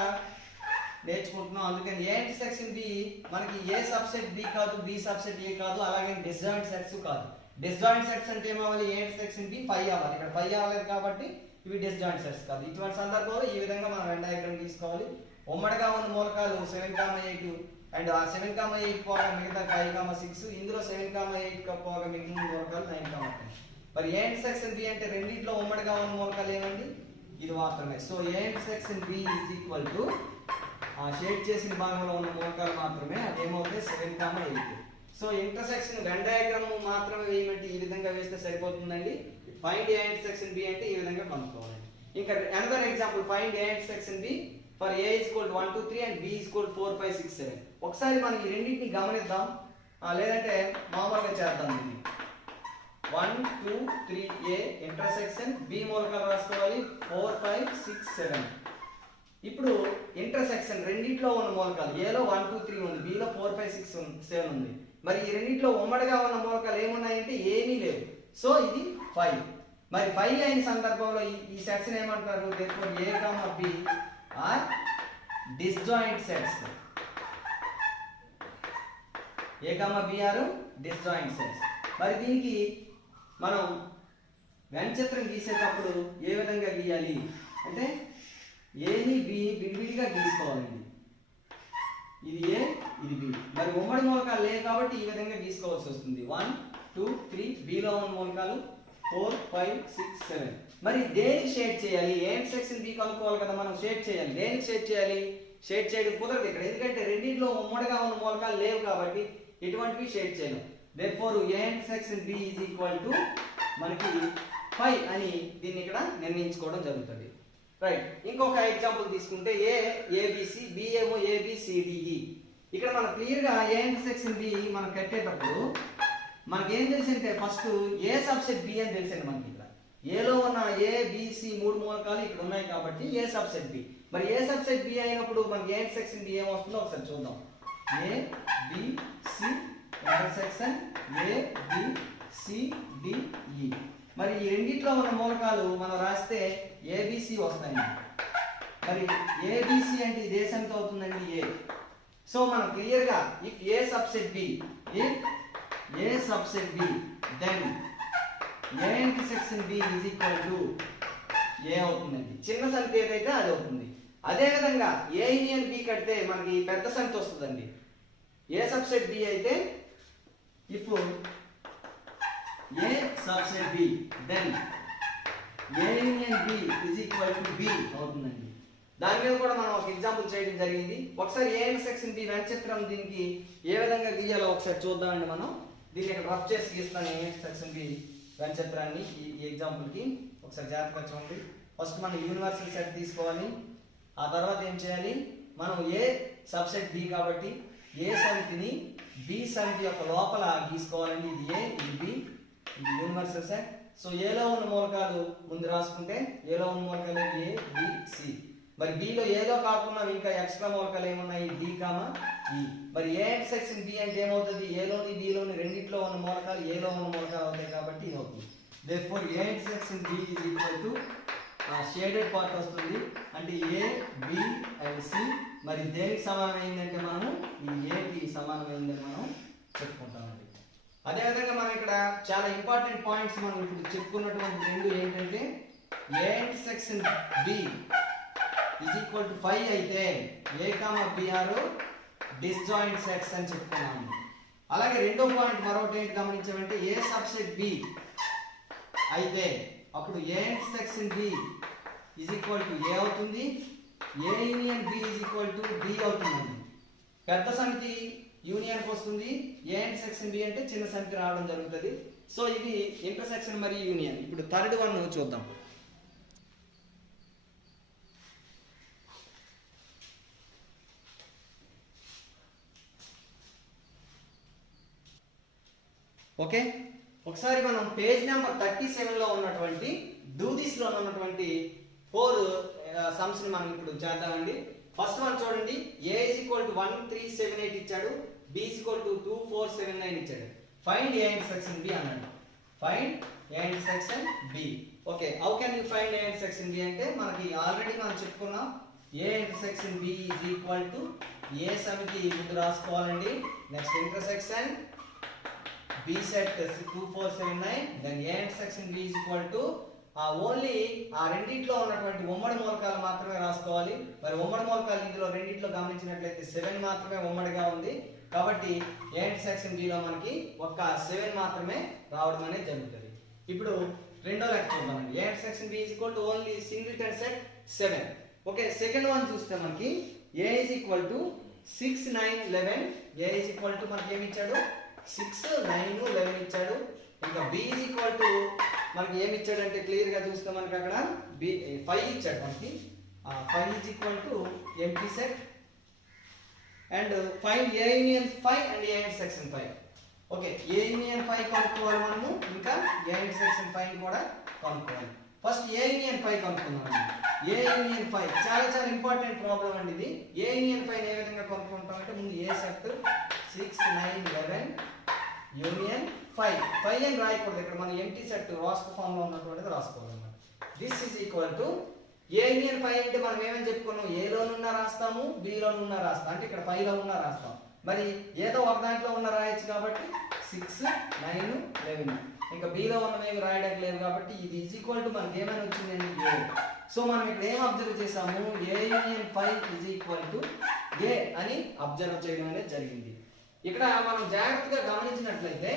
నేర్చుకుంటున్నాం. అందుకని ఏ ఇంటర్సెక్షన్ బి మనకి ఏ సబ్సెట్ బి కాదు, బి సబ్సెట్ ఏ కాదు, అలాగే డిస్జాయింట్ సెట్స్ కాదు. డిస్జాయింట్ సెట్స్ అంటే ఏమవ్వాలి? ఏ ఇంటర్సెక్షన్ బి 5 అవ్వాలి. ఇక్కడ 5 అవ్వలేదు కాబట్టి ఇవి డిస్జాయింట్ సెట్స్ కాదు. ఇటువంటి సందర్భంలో ఈ విధంగా మనం వెన్ డయాగ్రామ్ తీసుకోవాలి. ఉమ్మడిగా ఉన్న మూలకాలు 7, 8 అండ్ ఆ 7, 8 పోగా మిగతా 5, 6. ఇందులో 7, 8 పోగా మిగిలిన మూలకాలు 9, 10. మరి ఏ ఇంటర్సెక్షన్ బి అంటే రెండిట్లో ఉమ్మడిగా ఉన్న మూలకాలు ఏమండి? ఇది మాత్రమే. So A intersection B is equal to ఆ షేడ్ చేసిన భాగంలో ఉన్న మూలకాలు మాత్రమే. అదేమవుతుంది 7, 8. సో ఇంటర్సెక్షన్ వెన్ డయాగ్రామ్ మాత్రమే వేయమంటే ఈ విధంగా వేస్తే సరిపోతుందండి. ఫైండ్ ఏ ఇంటర్సెక్షన్ బి అంటే ఈ విధంగా కనుక్కోవాలండి. ఇంకా another example find A intersection B for A is equal to 1 2 3 and B is equal to 4 5 6 7. ఒకసారి మనం ఈ రెండింటిని గమనిద్దాం, లేదంటే మామూలుగా చేద్దాం. దీన్ని 1 2 3 ఏ ఇంటర్సెక్షన్ బి మూలకాలు రాసుకోవాలి 4 5 6 7. ఇప్పుడు ఇంటర్సెక్షన్ రెండిట్లో ఉన్న మూలకాలు ఏలో 1 2 3 ఉంది, బిలో 4 5 6 7 ఉంది. మరి ఈ రెండిట్లో ఉమ్మడిగా ఉన్న మూలకాలు ఏమున్నాయంటే ఏమీ లేవు. సో ఇది 5. మరి 5 అయిన సందర్భంలో ఈ సెట్స్ ఏమంటారు? therefore a comma b are disjoint sets. a comma b are disjoint sets. మరి దీనికి మనం వెంచిత్రం గీసేటప్పుడు ఏ విధంగా గీయాలి అంటే ఏని బిని విడివిడిగా గీసుకోవాలండి. ఇది ఏ, ఇది బి. మరి ఉమ్మడి మూలకాలు లేవు కాబట్టి ఈ విధంగా గీసుకోవాల్సి వస్తుంది. 1 2 3 బిలో ఉన్న మూలకాలు 4 5 6 7. మరి దేనికి షేడ్ చేయాలి? ఏ ఇంటర్సెక్షన్ బి కనుక్కోవాలి కదా, మనం షేడ్ చేయాలి. దేనికి షేడ్ చేయాలి? షేడ్ చేయడం కుదరదు ఇక్కడ, ఎందుకంటే రెండింటిలో ఉమ్మడిగా ఉన్న మూలకాలు లేవు కాబట్టి ఎటువంటివి షేడ్ చేయలేం. therefore A intersection B is equal to మనకి 5 అని దీన్ని ఇక్కడ నిర్ణయించుకోవడం జరుగుతుంది. రైట్, ఇంకొక ఎగ్జాంపుల్ తీసుకుంటే ఏ ఏబిసి, బి ఏమో ఏబిసిడిఈ. ఇక్కడ మనం క్లియర్గా ఏ ఇంటర్సెక్షన్ బి మనం కట్టేటప్పుడు మనకేం తెలిసింటే ఫస్ట్ ఏ సబ్సెట్ బి అని తెలిసింది మనకి. ఇక్కడ ఏలో ఉన్న ఏ బిసి 3 మూలకాలు ఇక్కడ ఉన్నాయి కాబట్టి ఏ సబ్సెట్ బి. మరి ఏ సబ్సెట్ బి అయినప్పుడు మనకి ఏ ఇంటర్సెక్షన్ బి ఏమొస్తుందో ఒకసారి చూద్దాం. A B C intersection A B C D E. మరి ఈ రెండిట్లో ఉన్న మూలకాలు మనం రాస్తే ఏబిసి వస్తాయి. మరి ఏబిసి అంటే ఇది ఏ సంఖ్య అవుతుందండి? ఏ. సో మనం క్లియర్గా if A subset B, if A subset B then A intersection B is equal to A అవుతుందండి. చిన్న సంఖ్య ఏదైతే అది అవుతుంది. అదే విధంగా ఏ యూనియన్ బి కడితే మనకి పెద్ద సంఖ్య వస్తుందండి. ఏ సబ్సెట్ బి అయితే if A subset B then A union B is equal to B అవుతుందండి. దాని మీద కూడా మనం ఒక ఎగ్జాంపుల్ చేయడం జరిగింది. ఒకసారి ఏ ఇంటర్సెక్షన్ బి వెంచత్రం దీనికి ఏ విధంగా గీయాలో ఒకసారి చూద్దామండి. మనం దీన్ని ఇక్కడ రఫ్ చేసి గీస్తాను. ఏ ఇంటర్సెక్షన్ బి వెంచత్రాన్ని ఈ ఎగ్జాంపుల్కి ఒకసారి జాగ్రత్తగా చూడండి. ఫస్ట్ మనం యూనివర్సల్ సెట్ తీసుకోవాలి. ఆ తర్వాత ఏం చేయాలి, మనం ఏ సబ్సెట్ బి కాబట్టి ఏ సమితిని బి సమితి యొక్క లోపల గీసుకోవాలండి. ఇది ఏ, ఇది బి, ఇది యూనివర్సల్ సెట్. సో ఏలో ఉన్న మూలకాలు ముందు రాసుకుంటే ఏలో ఉన్న మూలకాలు ఏ, బి, సి. మరి బిలో ఏదో కాకుండా ఇంకా ఎక్స్ట్రా మూలకాలు ఏమున్నాయి, డి కామా ఈ. మరి ఏ ఇంటర్సెక్షన్ బి అంటే ఏమవుతుంది, ఏలోని బిలోని రెండిట్లో ఉన్న మూలకాలు ఏలో ఉన్న మూలకాలు అవుతాయి కాబట్టి ఇది అవుతుంది. Therefore A intersection B is equal to shaded part వస్తుంది. అంటే ఏ, బి అండ్ సి. మరి దేనికి సమానమైందంటే మనము ఈ ఏకి సమానమైందని మనం చెప్పుకుంటామండి. అదేవిధంగా మనం ఇక్కడ చాలా ఇంపార్టెంట్ పాయింట్స్ మనం ఇప్పుడు చెప్పుకున్నటువంటి రెండు ఏంటంటే A intersection B is equal to 5 అయితే A comma B are disjoint sets అని చెప్పుకున్నాము. అలాగే రెండో పాయింట్ మరొకటి ఏంటి గమనించామంటే ఏ సబ్సెట్ బి అయితే అప్పుడు A intersection B is equal to A అవుతుంది, A union B is equal to B అవుతుందండి. పెద్ద సమితి యూనియన్కి వస్తుంది, ఏ ఇంటర్సెక్షన్ బి అంటే చిన్న సమితి రావడం జరుగుతుంది. సో ఇది ఇంటర్సెక్షన్ మరియు యూనియన్. ఇప్పుడు థర్డ్ వన్ చూద్దాం. ఓకే, ఒకసారి మనం పేజ్ నెంబర్ 37లో ఉన్నటువంటి డూదిస్లో ఉన్నటువంటి 4 సమ్స్ ని మనం ఇప్పుడు చేద్దామండి. ఫస్ట్ వన్ చూడండి. ఏ ఇస్ ఈక్వల్ టు 1378 ఇచ్చాడు, బి ఇస్ ఈక్వల్ టు 2479 ఇచ్చాడు. ఫైండ్ ఏ ఇంటర్సెక్షన్ బి అన్నాడు. Find A intersection B. Okay, how can you find A intersection B అంటే మనకి ఆల్రెడీ మనం చెప్పుకున్నాం. A intersection B is equal to A సమితి ముందు రాసుకోవాలండి. Next intersection B set 2479, then A intersection B is equal to only ఆ రెండిట్లో ఉన్నటువంటి ఉమ్మడి మూలకాలు మాత్రమే రాసుకోవాలి. మరి ఉమ్మడి మూలకాలు ఇందులో రెండిట్లో గమనించినట్లయితే 7 మాత్రమే ఉమ్మడిగా ఉంది కాబట్టి A intersection B లో మనకి ఒక్క 7 మాత్రమే రావడం అనేది జరుగుతుంది. ఇప్పుడు రెండో లెక్క చూద్దామండి. A intersection B is equal to only singleton set 7. Okay, second one చూస్తే మనకి A is equal to 6 9 11. A is equal to మనకి ఏమి ఇచ్చాడు, 6 9 11 ఇచ్చాడు. ఇంకా b ఈజ్ ఈక్వల్ టు మనకి ఏమి ఇచ్చాడంటే క్లియర్ గా చూస్తే మనకి అక్కడ 5 ఇచ్చాడు. మనకి 5 is equal to empty set and find A union 5 and A intersection 5. Okay, A union 5 కనుక్కోవాలి మనము, ఇంకా ఏ ఇంటర్సెక్షన్ 5 కూడా కనుక్కోవాలి. ఫస్ట్ ఏ యూనియన్ 5 కనుక్కుందాం. ఏ యూనియన్ 5 చాలా చాలా ఇంపార్టెంట్ ప్రాబ్లం అండి ఇది. ఏ యూనియన్ 5 ఏ విధంగా కనుక్కుంటాం అంటే ముందు ఏ సెట్ 6 9 11 యూనియన్ 5 అని రాయకూడదు. ఇక్కడ మనం ఎంటీ సెట్ రాస్క్ ఫామ్ లో ఉన్నటువంటిది రాసుకోవాలన్నమాట. This is equal to A union 5 అంటే మనం ఏమని చెప్పుకున్నాం, ఏ లోనున్నా రాస్తాము, బి లోనున్నా రాస్తాం. అంటే ఇక్కడ 5 లో ఉన్నా రాస్తాం. మరి ఏదో ఒక దాంట్లో ఉన్న రాయొచ్చు కాబట్టి 6 9 11. ఇంకా b లో ఉన్నవేమి రాయడానికి లేదు కాబట్టి ఇది ఈజ్ ఈక్వల్ టు మనకి ఏమైనా వచ్చిందండి ఏ. సో మనం ఇక్కడ ఏం అబ్జర్వ్ చేసాము, ఏ యూనియన్ 5 ఈజ్ ఈక్వల్ టు ఏ అని అబ్జర్వ్ చేయడం అనేది జరిగింది. ఇక్కడ మనం జాగ్రత్తగా గమనించినట్లయితే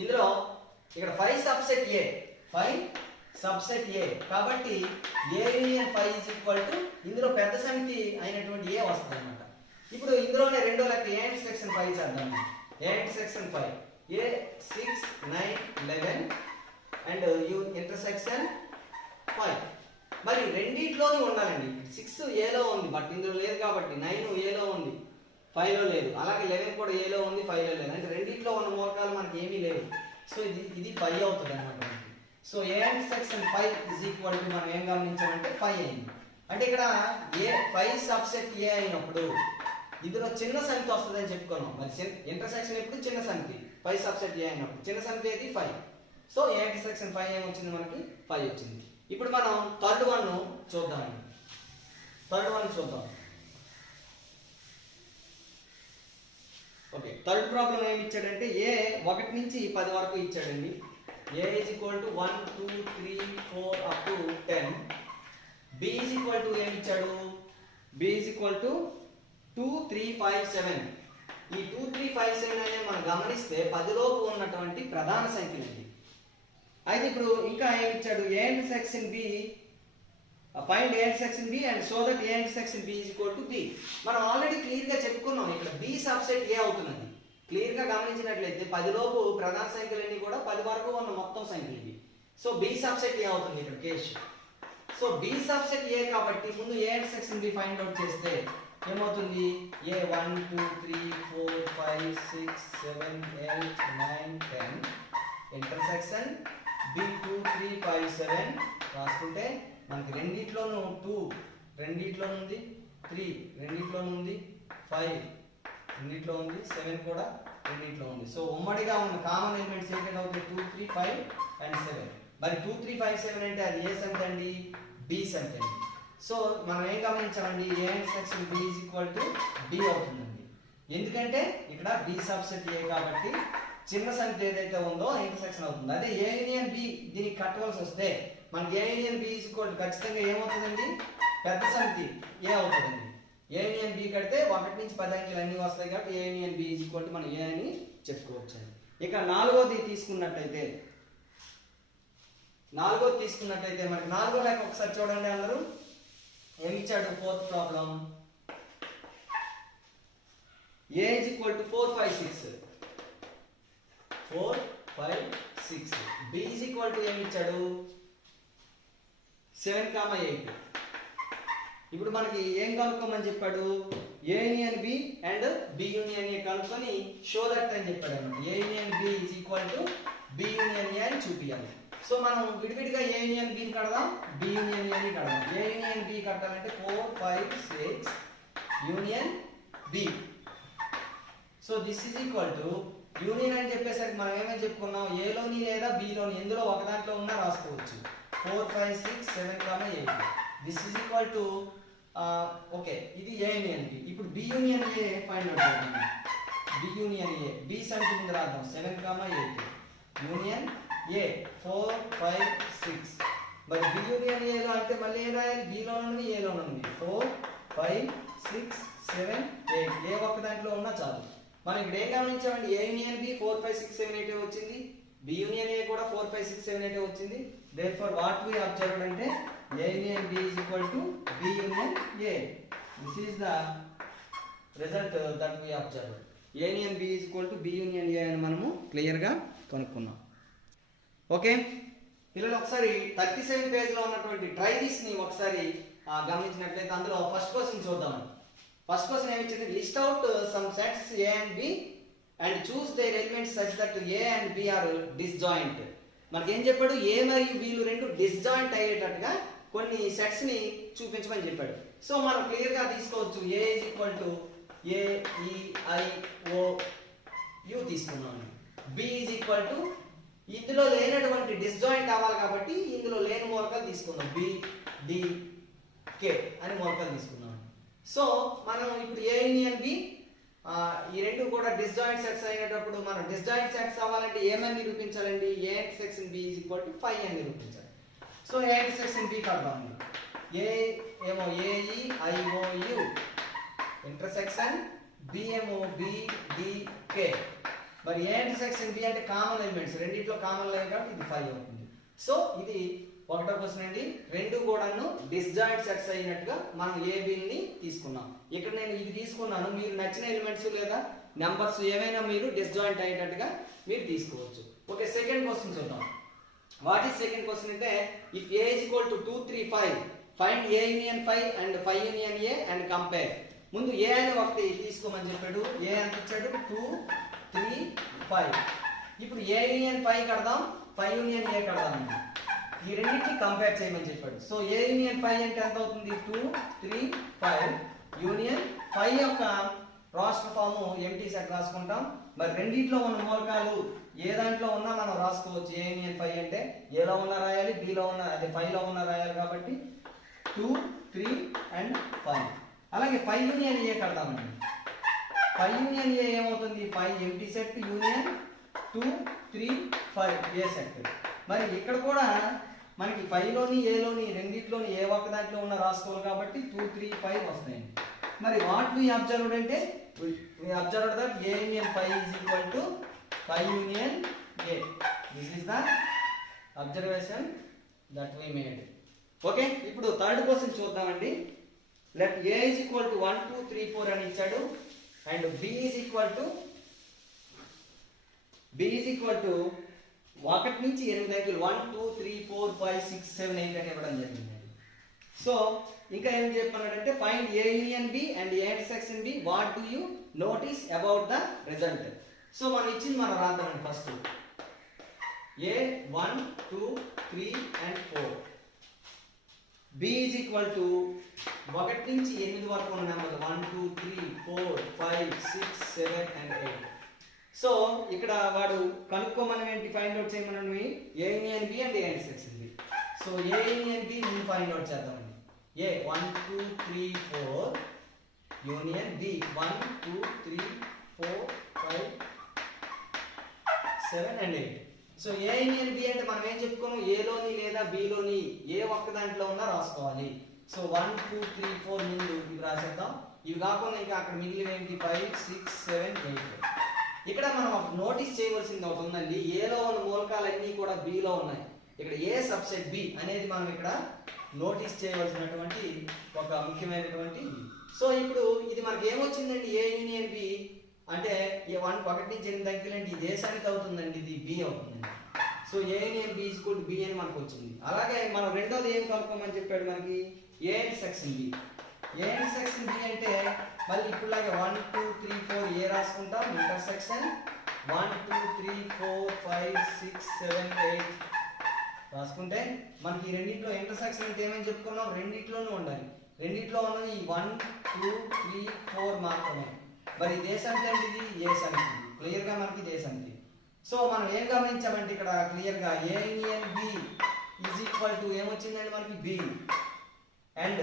ఇందులో ఇక్కడ 5 సబ్సెట్ ఏ, 5 సబ్సెట్ ఏ కాబట్టి ఏ యూనియన్ 5 ఈజ్ ఈక్వల్ టు ఇందులో పెద్ద సమితి అయినటువంటి ఏ వస్తుంది అన్నమాట. ఇప్పుడు ఇందులోనే రెండో లెక్క ఏ ఇంటర్సెక్షన్ 5 చేద్దాం. A intersection 5 A 6 9 11 and you intersection 5. మరి రెండిట్లోనూ ఉండాలండి. 6 ఏలో ఉంది బట్ ఇందులో లేదు కాబట్టి 9 ఏలో ఉంది 5 లో లేదు. అలాగే 11 కూడా ఏలో ఉంది 5 లో లేదు. అంటే రెండిట్లో ఉన్న మూలకాలు మనకి ఏమీ లేవు. సో ఇది 5 అవుతుంది అన్నమాట. So A intersection 5 is equal to మనం ఏం గమనించామంటే 5 అయింది. అంటే ఇక్కడ ఏ 5 సబ్సెట్ ఏ అయినప్పుడు ఇందులో చిన్న సమితి వస్తుందని చెప్పుకున్నాం. మరి ఇంటర్సెక్షన్ ఎప్పుడు చిన్న సమితి 5 సబ్సెట్ ఏ అయినప్పుడు చిన్న సమితి ఏది 5. సో ఏ ఇంటర్సెక్షన్ 5 ఏమొచ్చింది మనకి 5 వచ్చింది. ఇప్పుడు మనం థర్డ్ వన్ చూద్దామండి. థర్డ్ వన్ చూద్దాం. ఓకే, థర్డ్ ప్రాబ్లం ఏమి ఇచ్చాడంటే ఏ 1 నుంచి 10 వరకు ఇచ్చాడండి. A is equal to 1 2 3 4 up to 10 b is equal to ఏమి ఇచ్చాడు, b ఈజ్ ఈక్వల్ టు 2 3 5 7. ఈ 2 3 5 7 అనేది మనం గమనిస్తే 10 లోపు ఉన్నటువంటి ప్రధాన సంఖ్యలు ఇది. అయితే ఇప్పుడు ఇంకా ఏమి ఇచ్చాడు, a intersection b, find a intersection b and so that a intersection b is equal to b. మనం ఆల్రెడీ క్లియర్ గా చెప్పుకున్నాం ఇక్కడ b సబ్సెట్ a అవుతున్నది. క్లియర్ గా గమనించినట్లయితే 10 లోపు ప్రధాన సంఖ్యలన్నీ కూడా 10 వరకు ఉన్న మొత్తం సంఖ్యలు ఇవి. సో b సబ్సెట్ a అవుతుంది ఇక్కడ case. So b subset a కాబట్టి ముందు a intersection b find out చేస్తే ఏమవుతుంది, a 1 2 3 4 5 6 7 8 9 10 ఇంటర్సెక్షన్ b 2 3 5 7 రాసుకుంటే మనకి రెండిట్లోనూ 2 రెండిట్లోనూ ఉంది, 3 రెండిట్లోనూ ఉంది, 5 రెండిట్లో ఉంది, 7 కూడా రెండిట్లో ఉంది. సో ఉమ్మడిగా ఉన్న కామన్ ఎలిమెంట్స్ ఏంటంటే అవుతుంది 2 3 5 అండ్ 7. మరి 2 3 5 7 అంటే అది ఏ సంఖ్య అండి, b సంఖ్య అండి. సో మనం ఏం గమనించామండి, a intersection b is equal to b అవుతుందండి. ఎందుకంటే ఇక్కడ b సబ్సెట్ a కాబట్టి చిన్న సంఖ్య ఏదైతే ఉందో ఇంటర్సెక్షన్ అవుతుంది. అదే a యూనియన్ b దీనికి కట్టవలసి వస్తే మనకి a union b is equal to ఖచ్చితంగా ఏమవుతుందండి, పెద్ద సంఖ్య a అవుతుందండి. a యూనియన్ b కడితే 1 నుంచి 10 అంకెలు అన్ని వస్తాయి కాబట్టి a union b is equal to మనం a అని చెప్పుకోవచ్చు. ఇక నాలుగోది తీసుకున్నట్టయితే మనకి నాలుగో లెక్క ఒకసారి చూడండి అందరూ. ఏమి ఇచ్చాడు, fourth problem, a is equal to 4 5 6 4 5 6. b is equal to ఏమి ఇచ్చాడు 7 8. ఇప్పుడు మనకి ఏం కనుక్కోమని చెప్పాడు, a union b and b union a కనుక్కొని షో దట్ అని చెప్పాడు అన్నమాట. a union b is equal to b union a అని చూపించాలి. సో మనం విడివిడిగా a యూనియన్ b ని కడదాం, b యూనియన్ a ని కడదాం. a యూనియన్ b కట్టాలంటే 4 5 6 union b. So this is equal to union అని చెప్పేసరికి మనం ఏమని చెప్పుకున్నాం, a లోని లేదా b లోని ఎందులో ఒక దాంట్లో ఉన్నా రాసుకోవచ్చు. 4 5 6 7 8. This is equal to okay, ఇది a యూనియన్ b. ఇప్పుడు b union a find out చేద్దాం. b యూనియన్ a, b సంఖ్య ముందు రాద్దాం 7 8 యూనియన్ a 4 5 6. మరి b యూనియన్ a లో అంటే మళ్ళీ ఏం రాయాలి, b లో ఉన్నది a లో ఉన్నది 4 5 6 7 8. ఏ ఒక్క దాంట్లో ఉన్నా చాలు. మనం ఇక్కడ ఏం గమనించామండి, a యూనియన్ b 4 5 6 7 8 వచ్చింది, b యూనియన్ a కూడా 4 5 6 7 8 వచ్చింది. therefore what we observed అంటే a union b is equal to b union a. This is the result that we observed. a union b is equal to b union a అని మనము clear గా కనుక్కున్నాం. Okay పిల్లలు, ఒకసారి 37 page లో ఉన్నటువంటి try this ని ఒకసారి గమనించినట్లయితే అందులో ఫస్ట్ క్వశ్చన్ చూద్దాం. ఫస్ట్ క్వశ్చన్ ఏమి ఇచ్చింది, list out some sets a and b and choose their elements such that a and b are disjoint. మనకి ఏం చెప్పాడు, a మరియు b లు రెండు డిస్జాయింట్ అయ్యేటట్టుగా కొన్ని సెట్స్ ని చూపించమని చెప్పాడు. సో మనం క్లియర్ గా తీసుకోవచ్చు, a is equal to a e i o u తీసుకున్నాం. b is equal to ఇందులో లేనటువంటి డిస్జాయింట్ అవ్వాలి కాబట్టి ఇందులో లేని మూలకాలు తీసుకున్నాం, b d k అని మూలకాలు తీసుకున్నాం. సో మనం ఇప్పుడు a యూనియన్ b ఈ రెండు కూడా డిస్జాయింట్ సెట్స్ అయినప్పుడు మనం డిస్జాయింట్ సెట్స్ అవ్వాలంటే ఏమని నిరూపించాలండి, a intersection b is equal to 5 అని నిరూపించాలి. సో a ఇంటర్సెక్షన్ b కడదామండి. a ఏమో a e i o u intersection b ఏమో b d k. మరి a ఇంటర్సెక్షన్ b అంటే కామన్ ఎలిమెంట్స్, రెండిట్లో కామన్ లైన్ కాబట్టి ఇది 5 అవుతుంది. సో ఇది ఒకటో క్వశ్చన్ అండి. రెండు కూడాను డిస్జాయింట్ సెట్స్ అయినట్టుగా మనం a b ని తీసుకున్నాం. ఇక్కడ నేను ఇది తీసుకున్నాను, మీరు నచ్చిన ఎలిమెంట్స్ లేదా నెంబర్స్ ఏమైనా మీరు డిస్జాయింట్ అయ్యేటట్టుగా మీరు తీసుకోవచ్చు. ఓకే, సెకండ్ క్వశ్చన్ చూద్దాం. వాట్ ఈస్ సెకండ్ క్వశ్చన్ అంటే, if a is equal to 2 3 5 find a union 5 and 5 union a and compare. ముందు a అని ఒకటి తీసుకోమని చెప్పాడు. a ఎంత ఇచ్చాడు, 2 3 5. ఇప్పుడు a యూనియన్ 5 కడదాం, 5 యూనియన్ a కడదాం. ఈ రెండింటిని కంపేర్ చేయమని చెప్పాడు. సో a యూనియన్ 5 అంటే ఎంత అవుతుంది, 2 3 5 యూనియన్ 5 యొక్క రాస్టర్ ఫామ్ ఎంటీ సెట్ రాసుకుంటాం. మరి రెండిట్లో ఉన్న మూలకాలు ఏ దాంట్లో ఉన్నా మనం రాసుకోవచ్చు. a యూనియన్ 5 అంటే a లో ఉన్న రాయాలి, b లో ఉన్న అదే 5 లో ఉన్న రాయాలి కాబట్టి 2 3 అండ్ 5. అలాగే 5 యూనియన్ a కడదామండి. 5 యూనియన్ a ఏమవుతుంది, 5 empty set union 2 3 5 a set. మరి ఇక్కడ కూడా మనకి 5లోని ఏలోని రెండిట్లోని ఏ ఒక్క దాంట్లో ఉన్న రాసుకోవాలి కాబట్టి 2 3 5 వస్తాయండి. మరి వాట్ వి అబ్జర్వ్డ్ అంటే we observed that A union 5 is equal to 5 union A. This is the observation that we made. Okay, ఇప్పుడు థర్డ్ క్వశ్చన్ చూద్దామండి. Let A is equal to 1 2 3 4 అని ఇచ్చాడు and B is equal to 1 నుంచి 8 అంకెలు 1 2 3 4 5 6 7 8 అని ఇవ్వడం జరిగింది. సో ఇంకా ఏం చెప్పన్నాడంటే find A union B and A intersection B. What do you notice about the result. So మనం ఇచ్చింది మనం రాద్దామండి. First A 1 2 3 and 4, B is equal to 1 నుంచి 8 వరకు ఉన్న నెంబర్లు 1 2 3 4 5 6 7 and 8. సో ఇక్కడ వాడు కనుక్కోమని ఏంటి ఫైండ్ అవుట్ చేయమని A union B and A intersection B. So A union B ముందు ఫైండ్ అవుట్ చేద్దామండి. A 1 2 3 4 union B 1 2 3 4 5 7 and 8. So A union B అంటే మనం ఏం చెప్పుకోము, A లోని లేదా B లోని ఏ ఒక్క దాంట్లో ఉన్నా రాసుకోవాలి. సో 1 2 3 4 ముందు ఇవి రాసేద్దాం. ఇవి కాకుండా ఇంకా అక్కడ మిగిలిన ఏంటి 5 6 7 8. ఇక్కడ మనం నోటీస్ చేయవలసింది ఒకటి ఉందండి. A లో ఉన్న మూలకాలన్నీ కూడా B లో ఉన్నాయి. ఇక్కడ A సబ్సెట్ B అనేది మనం ఇక్కడ నోటీస్ చేయవలసినటువంటి ఒక ముఖ్యమైనటువంటి. సో ఇప్పుడు ఇది మనకి ఏమొచ్చిందండి, A union B అంటే 1 నుంచి 8 అంకెలు అంటే ఈ దేశానికి అవుతుందండి, ఇది B అవుతుందండి. So A union B is equal to B అని మనకు వచ్చింది. అలాగే మనం రెండోది ఏం కనుక్కోమని చెప్పాడు మనకి, A intersection B. A intersection B అంటే మళ్ళీ ఇప్పుడులాగే 1 2 3 4 A రాసుకుంటాం, ఇంటర్సెక్షన్ 1 2 3 4 5 6 7 8 రాసుకుంటే మనకి ఈ రెండిట్లో ఇంటర్సెక్షన్ అంటే ఏమని చెప్పుకున్నాం, రెండిట్లోనూ ఉండాలి. రెండిట్లో ఉన్నది ఈ 1 2 3 4 మాత్రమే. మరి దేశానికి అంటే ఇది ఏ సమితి, క్లియర్గా మనకి ఇదే సమితి. సో మనం ఏం గమనించామంటే ఇక్కడ క్లియర్గా A union B is equal to ఏమొచ్చిందండి మనకి B and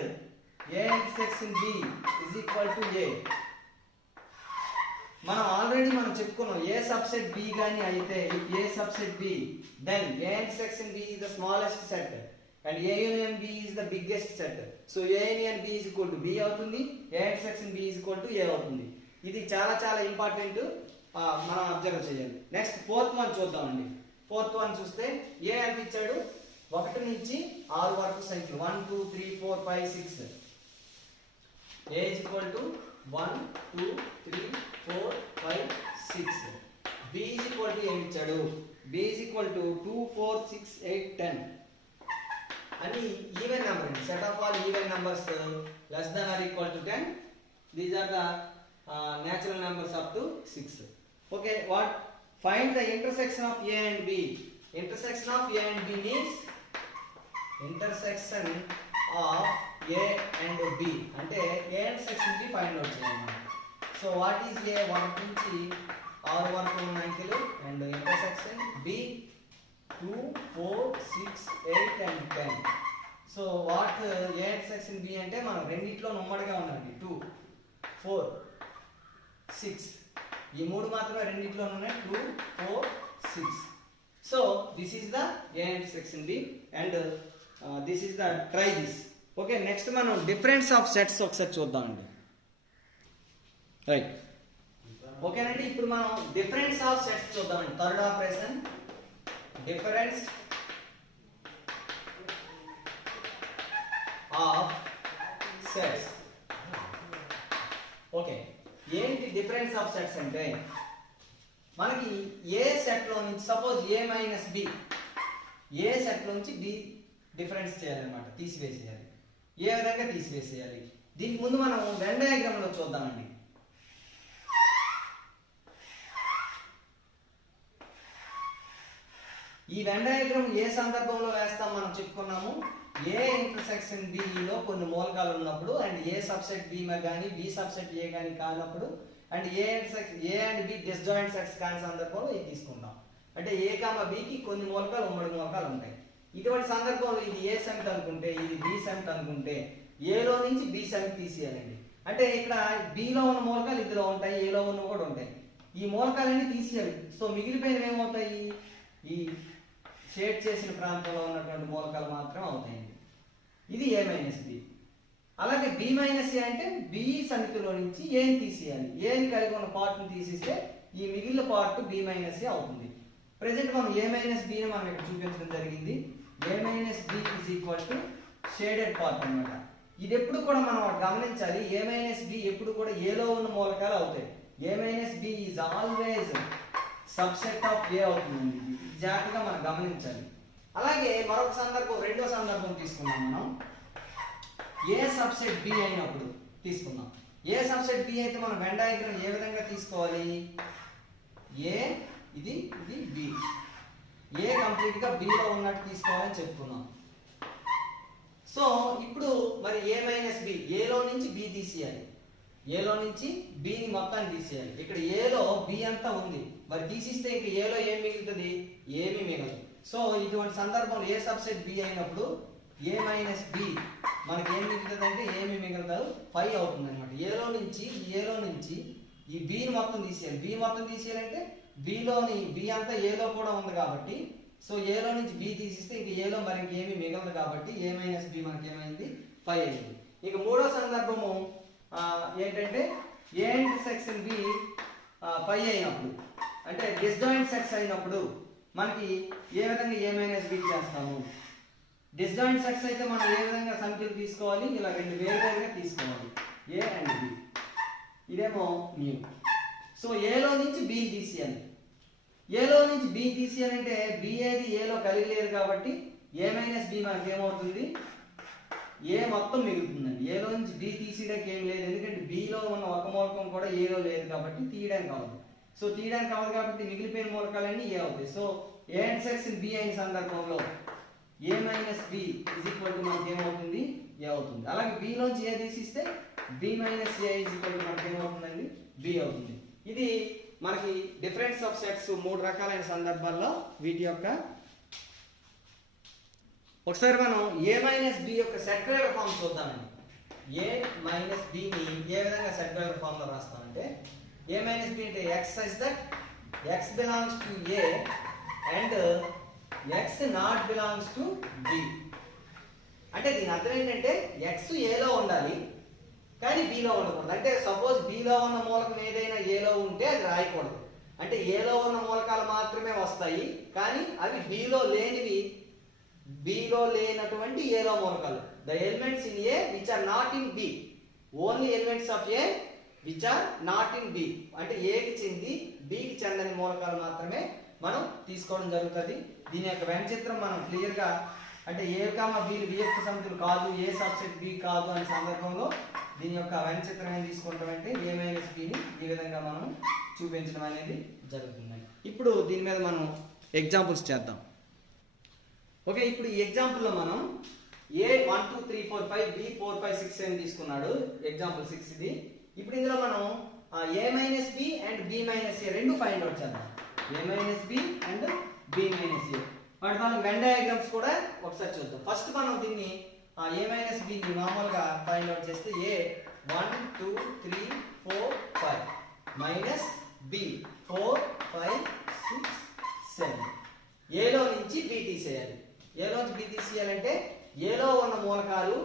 A intersection B is equal to A. మనం ఆల్రెడీ చెప్పుకున్నాం A సబ్సెట్ B గాని అయితే A subset B then A intersection B is the smallest set and A union B is the biggest set. So A union B is equal to B అవుతుంది, A intersection B is equal to A అవుతుంది. ఇది చాలా చాలా important, మనం observe చేయాలి. Next fourth one చూద్దామండి. Fourth one చూస్తే ఏ ఎంత ఇచ్చాడు, 1 నుంచి 6 వరకు సంఖ్యలు 1 2 3 4 5 6. A is equal to 1 2 3 4 5 6. B is equal to ఏమి ఇచ్చాడు, B is equal to 2 4 6 8 10 అని ఈవెన్ నెంబర్ అండి. Set of all even numbers less than or equal to 10. These are the natural numbers up to 6. Okay, what find the intersection of A and B. Intersection of A and B means intersection of A and B అంటే A intersection B find out చేయాలి. So what is A, 1 నుంచి 6 వరకు ఉన్న అంకెలు and intersection B 2 4 6 8 and 10. So what A intersection B అంటే మనం రెండిట్లో ఉమ్మడిగా ఉన్నది 2 4 6, ఈ మూడు మాత్రమే రెండిట్లో ఉన్నాయి 2 4 6. So this is the A intersection B and this is the try this. Okay, next మనం డిఫరెన్స్ ఆఫ్ సెట్స్ ఒకసారి చూద్దామండి. రైట్, ఓకేనండి. ఇప్పుడు మనం డిఫరెన్స్ ఆఫ్ సెట్స్ చూద్దామండి. Third operation difference of sets. Okay, ఏంటి డిఫరెన్స్ ఆఫ్ సెట్స్ అంటే మనకి ఏ సెట్ లో నుంచి suppose A minus B, A set లో నుంచి B డిఫరెన్స్ చేయాలన్నమాట, తీసివేసేయాలి. ఏ విధంగా తీసివేసేయాలి దీనికి ముందు మనం వెన్ డయాగ్రామ్ లో చూద్దామండి. ఈ వెన్ డయాగ్రామ్ ఏ సందర్భంలో వేస్తాం మనం చెప్పుకున్నాము, A ఇంటర్సెక్షన్ B లో కొన్ని మూలకాలు ఉన్నప్పుడు అండ్ A సబ్సెట్ B కానీ B సబ్సెట్ A కానీ కానప్పుడు and A and B disjoint sets కాని సందర్భంలో ఇది తీసుకుంటాం. అంటే A, B కి కొన్ని మూలకాలు ఉమ్మడి మూలకాలు ఉంటాయి. ఇటువంటి సందర్భంలో ఇది A సమితి అనుకుంటే ఇది B సమితి అనుకుంటే A లో నుంచి B సమితి తీసేయాలండి. అంటే ఇక్కడ B లో ఉన్న మూలకాలు ఇందులో ఉంటాయి, A లో ఉన్న కూడా ఉంటాయి. ఈ మూలకాలన్నీ తీసేయాలి. సో మిగిలిపోయినవి ఏమవుతాయి, ఈ C షేడ్ చేసిన ప్రాంతంలో ఉన్నటువంటి మూలకాలు మాత్రం అవుతాయండి. ఇది A మైనస్ బి. అలాగే B మైనస్ ఏ అంటే B సమితిలో నుంచి ఏని తీసేయాలి. ఏని కలిగి ఉన్న పార్ట్ని తీసేస్తే ఈ మిగిలిన పార్ట్ B మైనస్ ఏ అవుతుంది. ప్రెసెంట్ మనం A మైనస్ బిని మనం ఇక్కడ చూపించడం జరిగింది. A minus B is equal to shaded part అన్నమాట. ఇది ఎప్పుడు కూడా మనం గమనించాలి. A మైనస్ బి ఎప్పుడు కూడా ఏలో ఉన్న మూలకాలు అవుతాయి. A minus B is always subset of A అవుతుంది. జాగ్రత్తగా మనం గమనించాలి. అలాగే మరొక సందర్భం, రెండో సందర్భం తీసుకున్నాం మనం. ఏ సబ్సెట్ బి అయినప్పుడు తీసుకున్నాం. ఏ సబ్సెట్ బి అయితే మనం వెన్ డయాగ్రామ్ ఏ విధంగా తీసుకోవాలి? ఏ ఇది ఇది బి, ఏ కంప్లీట్ గా బిలో ఉన్నట్టు తీసుకోవాలని చెప్పుకున్నాం. సో ఇప్పుడు మరి ఏ మైనస్ బి, ఏలో నుంచి బి తీసేయాలి. ఏలో నుంచి బిని మొత్తాన్ని తీసేయాలి. ఇక్కడ ఏలో బి అంతా ఉంది, మరి తీసిస్తే ఇంక ఏలో ఏం మిగులుతుంది? ఏమీ మిగలదు. సో ఇటువంటి సందర్భంలో ఏ సబ్సెట్ బి అయినప్పుడు ఏ మైనస్ బి మనకి ఏం మిగులుతుంది అంటే ఏమి మిగలదు, 5 అవుతుంది అనమాట. ఏలో నుంచి ఈ బిని మొత్తం తీసేయాలి. బి మొత్తం తీసేయాలంటే బిలోని బి అంతా ఏలో కూడా ఉంది కాబట్టి, సో ఏలో నుంచి బి తీసిస్తే ఇంక ఏలో మరి ఇంకేమీ మిగలదు కాబట్టి ఏ మైనస్ బి మనకి ఏమైంది? 5 అయింది. ఇక మూడో సందర్భము ఏంటంటే ఏ ఇంటర్సెక్షన్ బి 5 అయినప్పుడు, అంటే డిస్జాయింట్ సెట్స్ అయినప్పుడు మనకి ఏ విధంగా ఏ మైనస్ బి చేస్తాము? డిస్జాయింట్ సెట్స్ అయితే మనం ఏ విధంగా సంఖ్యలు తీసుకోవాలి? ఇలా రెండు వేరువేరుగా తీసుకోవాలి, ఏ అండ్ బి. ఇదేమో న్యూ. సో ఏలో నుంచి బి తీసేయాలి. ఏలో నుంచి బి తీసేయాలంటే బి ఏది ఏలో కలిగి లేదు కాబట్టి ఏ మైనస్ బి మనకి ఏమవుతుంది? ఏ మొత్తం మిగులుతుందండి. ఏలో నుంచి బి తీసేయడానికి ఏం లేదు, ఎందుకంటే బిలో ఉన్న ఒక మూలకం కూడా ఏలో లేదు కాబట్టి తీయడానికి అవ్వదు. సో తీయడానికి అవ్వదు కాబట్టి మిగిలిపోయిన మూలకాలన్నీ ఏ అవుతాయి. సో ఏ ఇంటర్సెక్షన్ బి అయిన సందర్భంలో A minus B is equal to మనకి ఏమవుతుంది? ఏ అవుతుంది. అలాగే బిలోంచి ఏ తీసిస్తే B minus A is equal to మనకి ఏమవుతుందండి? బి అవుతుంది. ఇది మనకి డిఫరెన్స్ ఆఫ్ సెట్స్ 3 రకాలైన సందర్భాల్లో వీటి యొక్క ఒకసారి మనం ఏ మైనస్ బి యొక్క సెట్ వేర్ ఫామ్ చూద్దామండి. ఏ మైనస్ బిని ఏ విధంగా సెట్ వేర్ ఫామ్ లో రాస్తామంటే ఏ మైనస్ బి అంటే x such that x belongs to a and x not belongs to b. అంటే దీని అర్థం ఏంటంటే x ఏలో ఉండాలి కానీ బిలో ఉండకూడదు. అంటే సపోజ్ బిలో ఉన్న మూలకం ఏదైనా ఏలో ఉంటే అది రాయకూడదు. అంటే ఏలో ఉన్న మూలకాలు మాత్రమే వస్తాయి, కానీ అవి బిలో లేనివి, బిలో లేనటువంటి ఏలో మూలకాలు. The elements in A which are not in B, only elements of A which are not in B, అంటే ఏకి చెంది బికి చెందని మూలకాలు మాత్రమే మనం తీసుకోవడం జరుగుతుంది. దీని యొక్క వెన్ చిత్రం మనం క్లియర్ గా, అంటే ఏ కామా బి వియక్త సమితులు కాదు, ఏ సబ్సెట్ బి కాదు అనే సందర్భంలో దీని యొక్క వెన్ చిత్రం ఏం తీసుకుంటామంటే ఏ మైనస్ బిని ఈ విధంగా మనం చూపించడం అనేది జరుగుతుంది. ఇప్పుడు దీని మీద మనం ఎగ్జాంపుల్స్ చేద్దాం. ఓకే, ఇప్పుడు ఈ ఎగ్జాంపుల్లో మనం ఏ 1 2 3 4 5 బి 4 5 6 7 తీసుకున్నాడు. ఎగ్జాంపుల్ 6 ఇది. ఇప్పుడు ఇందులో మనం A minus B and B minus A రెండు ఫైండ్ అవుట్ చేద్దాం. A minus B and B minus A. వాటి మనం వెన్ డయాగ్రామ్స్ కూడా ఒకసారి చూద్దాం. ఫస్ట్ మనం దీన్ని ఏ మైనస్ బిని మామూలుగా ఫైండ్ అవుట్ చేస్తే ఏ 1 2 3 4 5 మైనస్ బి 4 5 6 7. ఏలో నుంచి బి తీసేయాలి. ఏలో నుంచి బి తీసేయాలంటే ఏలో ఉన్న మూలకాలు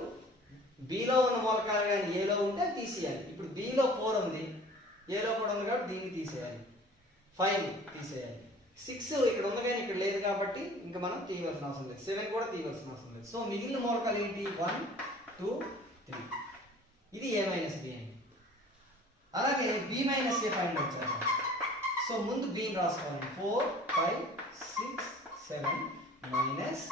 బిలో ఉన్న మూలకాలు కానీ ఏలో ఉంటే తీసేయాలి. ఇప్పుడు బిలో 4 ఉంది, ఏలో కూడా ఉంది కాబట్టి దీన్ని తీసేయాలి. 5 తీసేయాలి. 6 ఇక్కడ ఉంది కానీ ఇక్కడ లేదు కాబట్టి ఇంకా మనం తీయవలసిన అవసరం లేదు. 7 కూడా తీయవలసిన అవసరం లేదు. సో మిగిలిన మూలకాలు ఏంటి? 1 2 3. ఇది ఏ మైనస్ బి అండి. అలాగే B minus A find out చేద్దాం. సో ముందు బిని రాసుకోవాలి. 4 5 6 7 మైనస్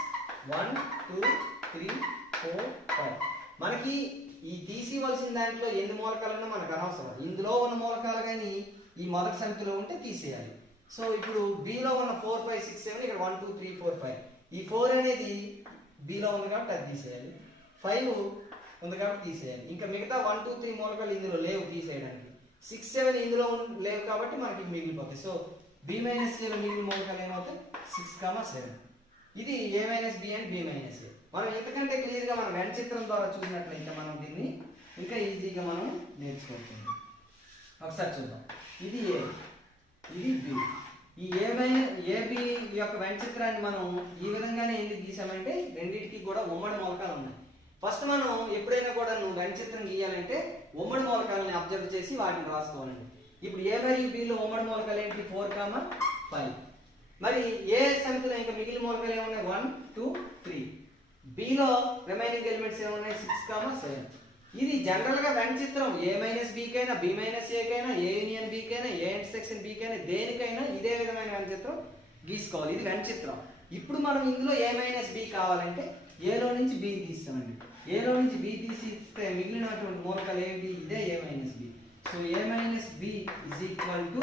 1 2 3 4 5. మనకి ఈ తీసివలసిన దాంట్లో ఎన్ని మూలకాలు మనకు అనవసరం. ఇందులో ఉన్న మూలకాలు కానీ ఈ మొదటి సంఖ్యలో ఉంటే తీసేయాలి. సో ఇప్పుడు బిలో ఉన్న 4 5 6 7 ఇక్కడ 1 2 3 4 5. ఈ 4 అనేది బిలో ఉంది కాబట్టి అది తీసేయాలి. 5 ఉంది కాబట్టి తీసేయాలి. ఇంకా మిగతా 1 2 3 మూలకాలు ఇందులో లేవు తీసేయడానికి. 6 7 ఇందులో లేవు కాబట్టి మనకి మిగిలిపోతాయి. సో బి మైనస్ ఏలో మిగిలిన మూలకాలు ఏమవుతాయి? 6 7. ఇది A minus B and B minus A. మనం ఎంతకంటే క్లియర్గా మనం వెన్ చిత్రం ద్వారా చూసినట్లయితే మనం దీన్ని ఇంకా ఈజీగా మనం నేర్చుకోవచ్చు. ఒకసారి చూద్దాం. ఇది ఏ, ఇది బి. ఈ ఏబి యొక్క వెంచిత్రాన్ని మనం ఈ విధంగానే ఎందుకు గీసామంటే రెండింటికి కూడా ఉమ్మడి మూలకాలు ఉన్నాయి. ఫస్ట్ మనం ఎప్పుడైనా కూడా నువ్వు వెంచిత్రం గీయాలంటే ఉమ్మడి మూలకాలని అబ్జర్వ్ చేసి వాటిని రాసుకోవాలండి. ఇప్పుడు ఏ మరియు బిలో ఉమ్మడి మూలకాలు ఏంటి 4, 5. మరి ఏ సంఖ్యలో ఇంకా మిగిలిన మూలకాలు ఏమున్నాయి 1, 2, 3. బిలో రిమైనింగ్ ఎలిమెంట్స్ ఏమున్నాయి 6, 7. ఇది జనరల్ గా వెంచిత్రం ఏ మైనస్ బి కైనా బి మైనస్ ఏ కైనా ఏ యూనియన్ బి కైనా ఏ ఇంటర్సెక్షన్ బి కైనా దేనికైనా ఇదే విధమైన వెంచిత్రం గీసుకోవాలి. ఇది వెంచిత్రం. ఇప్పుడు మనం ఇందులో ఏ మైనస్ బి కావాలంటే ఏలో నుంచి బి తీస్తామండి. ఏలో నుంచి బి తీసిస్తే మిగిలినటువంటి మూలకాలు ఏంటి ఇదే A minus B. So A minus B is equal to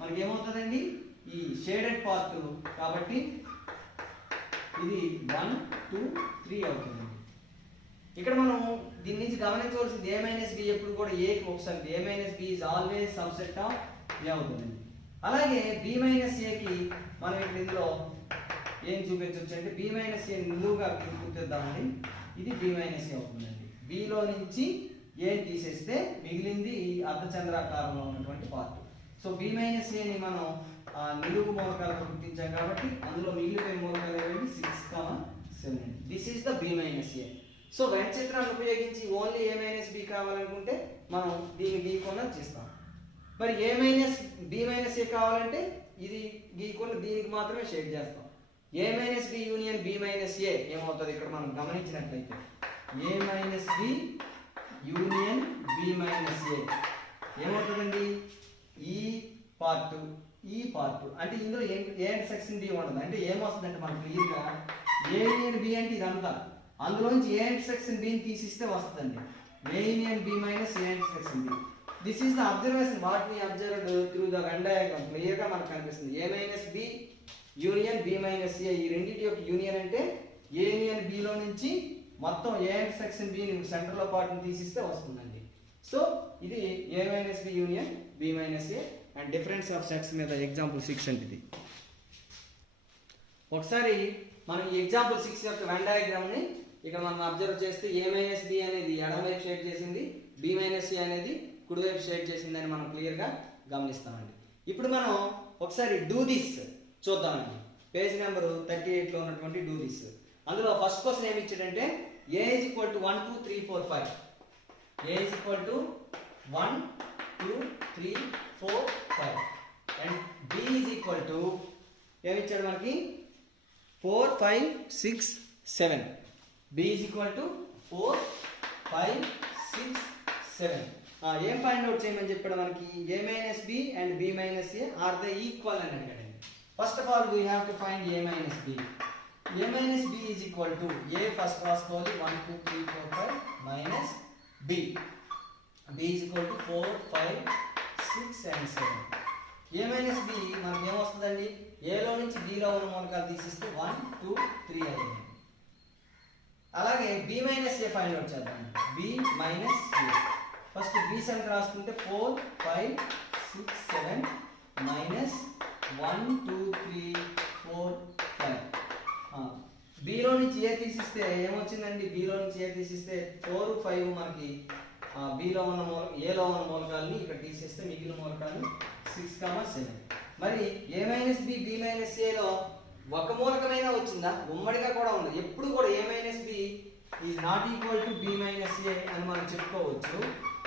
మనకి ఏమవుతుందండి ఈ షేడెడ్ పార్ట్ కాబట్టి ఇది 1, 2, 3 అవుతుంది. ఇక్కడ మనం దీని నుంచి గమనించవలసింది ఏ మైనస్ బి ఎప్పుడు కూడా ఏకి ఒకసారి A minus B is always subset of A అవుతుందండి. అలాగే బి మైనస్ ఏకి మనం ఇక్కడ ఇందులో ఏం చూపించవచ్చు అంటే బి మైనస్ ఏ నిలువుగా గుర్తిద్దామండి. ఇది బి మైనస్ ఏ అవుతుందండి. బిలో నుంచి ఏ తీసేస్తే మిగిలింది అర్ధచంద్రాకారంలో ఉన్నటువంటి పార్ట్. సో బి మైనస్ ఏని మనం నిలువు మూలకాలను గుర్తించాం కాబట్టి అందులో మిగిలిపోయిన మూలకాలు ఏవి 6, 7. This is the B minus A. So వెంచిత్రాన్ని ఉపయోగించి ఓన్లీ ఏ మైనస్ బి కావాలనుకుంటే మనం దీన్ని గీకుండా చేస్తాం. మరి A minus B minus A కావాలంటే ఇది గీకుండా దీనికి మాత్రమే షేడ్ చేస్తాం. A minus B union B minus A ఏమవుతుంది ఇక్కడ మనం గమనించినట్లయితే A minus B union B minus A ఏమవుతుందండి ఈ పార్ట్ అంటే ఇందులో ఏ ఇంటర్సెక్షన్ బి ఉండదు. అంటే ఏమొస్తుందంటే మనకు క్లియర్గా ఏ యూనియన్ బి అంటే ఇదంతా అందులోంచి ఏ ఇంటర్సెక్షన్ బిని తీసిస్తే వస్తుందండి A union B minus A intersection B. This is the observation what we observed through the Venn diagram. క్లియర్గా మనకు కనిపిస్తుంది A minus B union B minus A. ఈ రెండింటి యొక్క యూనియన్ అంటే ఏ యూనియన్ బిలో నుంచి మొత్తం ఏ ఇంటర్సెక్షన్ బి సెంటర్లో పార్ట్ని తీసిస్తే వస్తుందండి. సో ఇది A minus B union B minus A and difference of sets మీద ఎగ్జాంపుల్ 6 అంటే ఇది. ఒకసారి మనం ఈ ఎగ్జాంపుల్ 6 యొక్క వెన్ డయాగ్రామ్ని ఇక్కడ మనం అబ్జర్వ్ చేస్తే ఏ మైనస్ బి అనేది ఎడమవైపు షేడ్ చేసింది, బి మైనస్ ఏ అనేది కుడివైపు షేడ్ చేసిందని మనం క్లియర్గా గమనిస్తామండి. ఇప్పుడు మనం ఒకసారి డూ దిస్ చూద్దామండి. పేజ్ నెంబర్ 38లో ఉన్నటువంటి డూ దిస్. అందులో ఫస్ట్ క్వశ్చన్ ఏమి ఇచ్చాడంటే A is equal to 1, 2, 3, 4, 5. A is equal to 1, 2, 3, 4, 5 and B is equal to ఏమి ఇచ్చాడు మనకి 4, 5, 6, 7. B is equal to 4, 5, 6, 7. ఏం ఫైండ్ అవుట్ చేయమని చెప్పాడు మనకి A minus B and B minus A are the equal అని అడిగాడండి. First of all we have to find A minus B. A minus B is equal to A first రాసుకోవాలి 1, 2, 3, 4, 5 minus B. B is equal to 4, 5, 6 and 7. A minus B మనకి ఏమొస్తుందండి ఏలో నుంచి below ఉన్న మూలకాలు తీసిస్తే 1, 2, 3 అయ్యింది. అలాగే B minus A find out చేద్దాం. బి మైనస్ ఏ ఫస్ట్ బి సెంటర్ రాసుకుంటే 4, 5, 6, 7 మైనస్ 1, 2, 3, 4, 5. బిలో నుంచి ఏ తీసిస్తే ఏమొచ్చిందండి బిలో నుంచి ఏ తీసిస్తే 4, 5 మనకి బిలో ఉన్న ఏలో ఉన్న మూలకాలని ఇక్కడ తీసేస్తే మిగిలిన మూలకాలు 6, 7. మరి A minus B B minus ఏలో ఒక మూలకమైనా వచ్చిందా ఉమ్మడిగా కూడా ఉంది. ఎప్పుడు కూడా A minus B is not equal to B minus A అని మనం చెప్పుకోవచ్చు.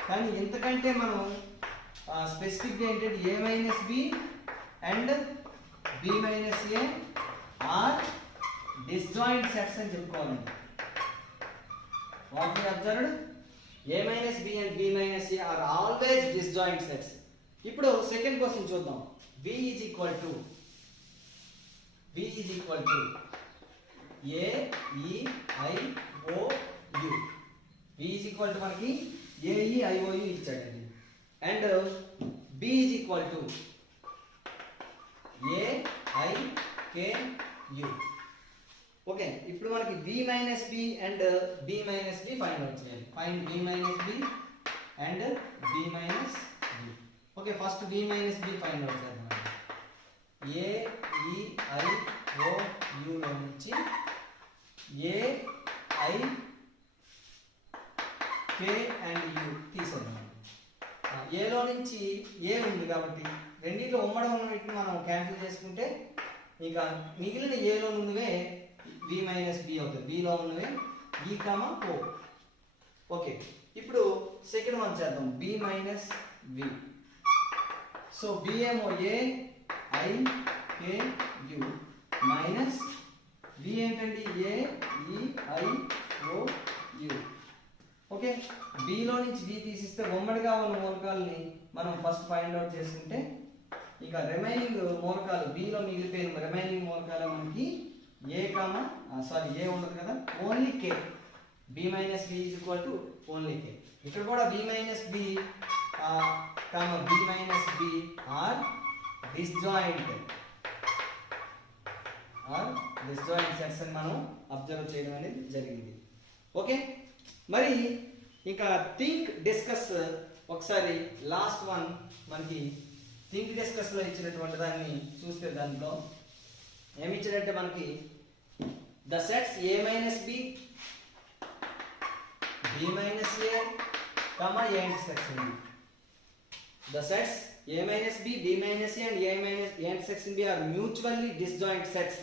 కానీ ఇంతకంటే మనం స్పెసిఫిక్గా ఏంటంటే A minus B and B minus A are disjoint sets అని చెప్పుకోవాలండి. What we observed A minus B and B minus A are always disjoint sets. ఇప్పుడు సెకండ్ క్వశ్చన్ చూద్దాం. b is equal to a e i o u. b is equal to మనకి a e i o u ఇచ్చాడండి. అండ్ b is equal to a i k u. Okay ఇప్పుడు మనకి b minus b and b minus b find out చేయాలి. Find b minus b and b minus b. Okay first b minus b find out చేద్దాం. a e i o u లో నుంచి a i k and u తీసేద్దాం. a లో నుంచి a ఉంది కాబట్టి రెండిట్లో ఉమ్మడి ఉన్న వీటిని మనం క్యాన్సిల్ చేసుకుంటే ఇంకా మిగిలిన ఏలో ఉన్నవే వి మైనస్ బి అవుతుంది, బిలో ఉన్నవే ఈ కామా ఓ. ఓకే, ఇప్పుడు సెకండ్ వన్ చేద్దాం, B minus V. So B ఏమో A I K U minus V ఏంటండి A E I O U. Okay, బిలో నుంచి వి తీసిస్తే ఉమ్మడిగా ఉన్న మూలకాలని మనం ఫస్ట్ ఫైండ్ అవుట్ చేసుకుంటే ఇక రిమైనింగ్ మూలకాలు బిలో మిగిలిపోయిన రిమైనింగ్ మూలకాలు మనకి ఏ కామా ఏ ఉండదు కదా, only K. B minus B is equal to only K. ఇక్కడ కూడా B minus B B minus B are disjoint sets అని మనం అబ్జర్వ్ చేయడం అనేది జరిగింది. ఓకే, మరి ఇంకా థింక్ డిస్కస్ ఒకసారి లాస్ట్ వన్ మనకి థింక్ డిస్కస్ లో ఇచ్చినటువంటి దాన్ని చూస్తే దాంట్లో ఏమి ఇచ్చాడంటే మనకి the sets A minus B B minus A comma a intersection b. The sets a minus b, b minus a and a minus a intersection b are mutually disjoint sets.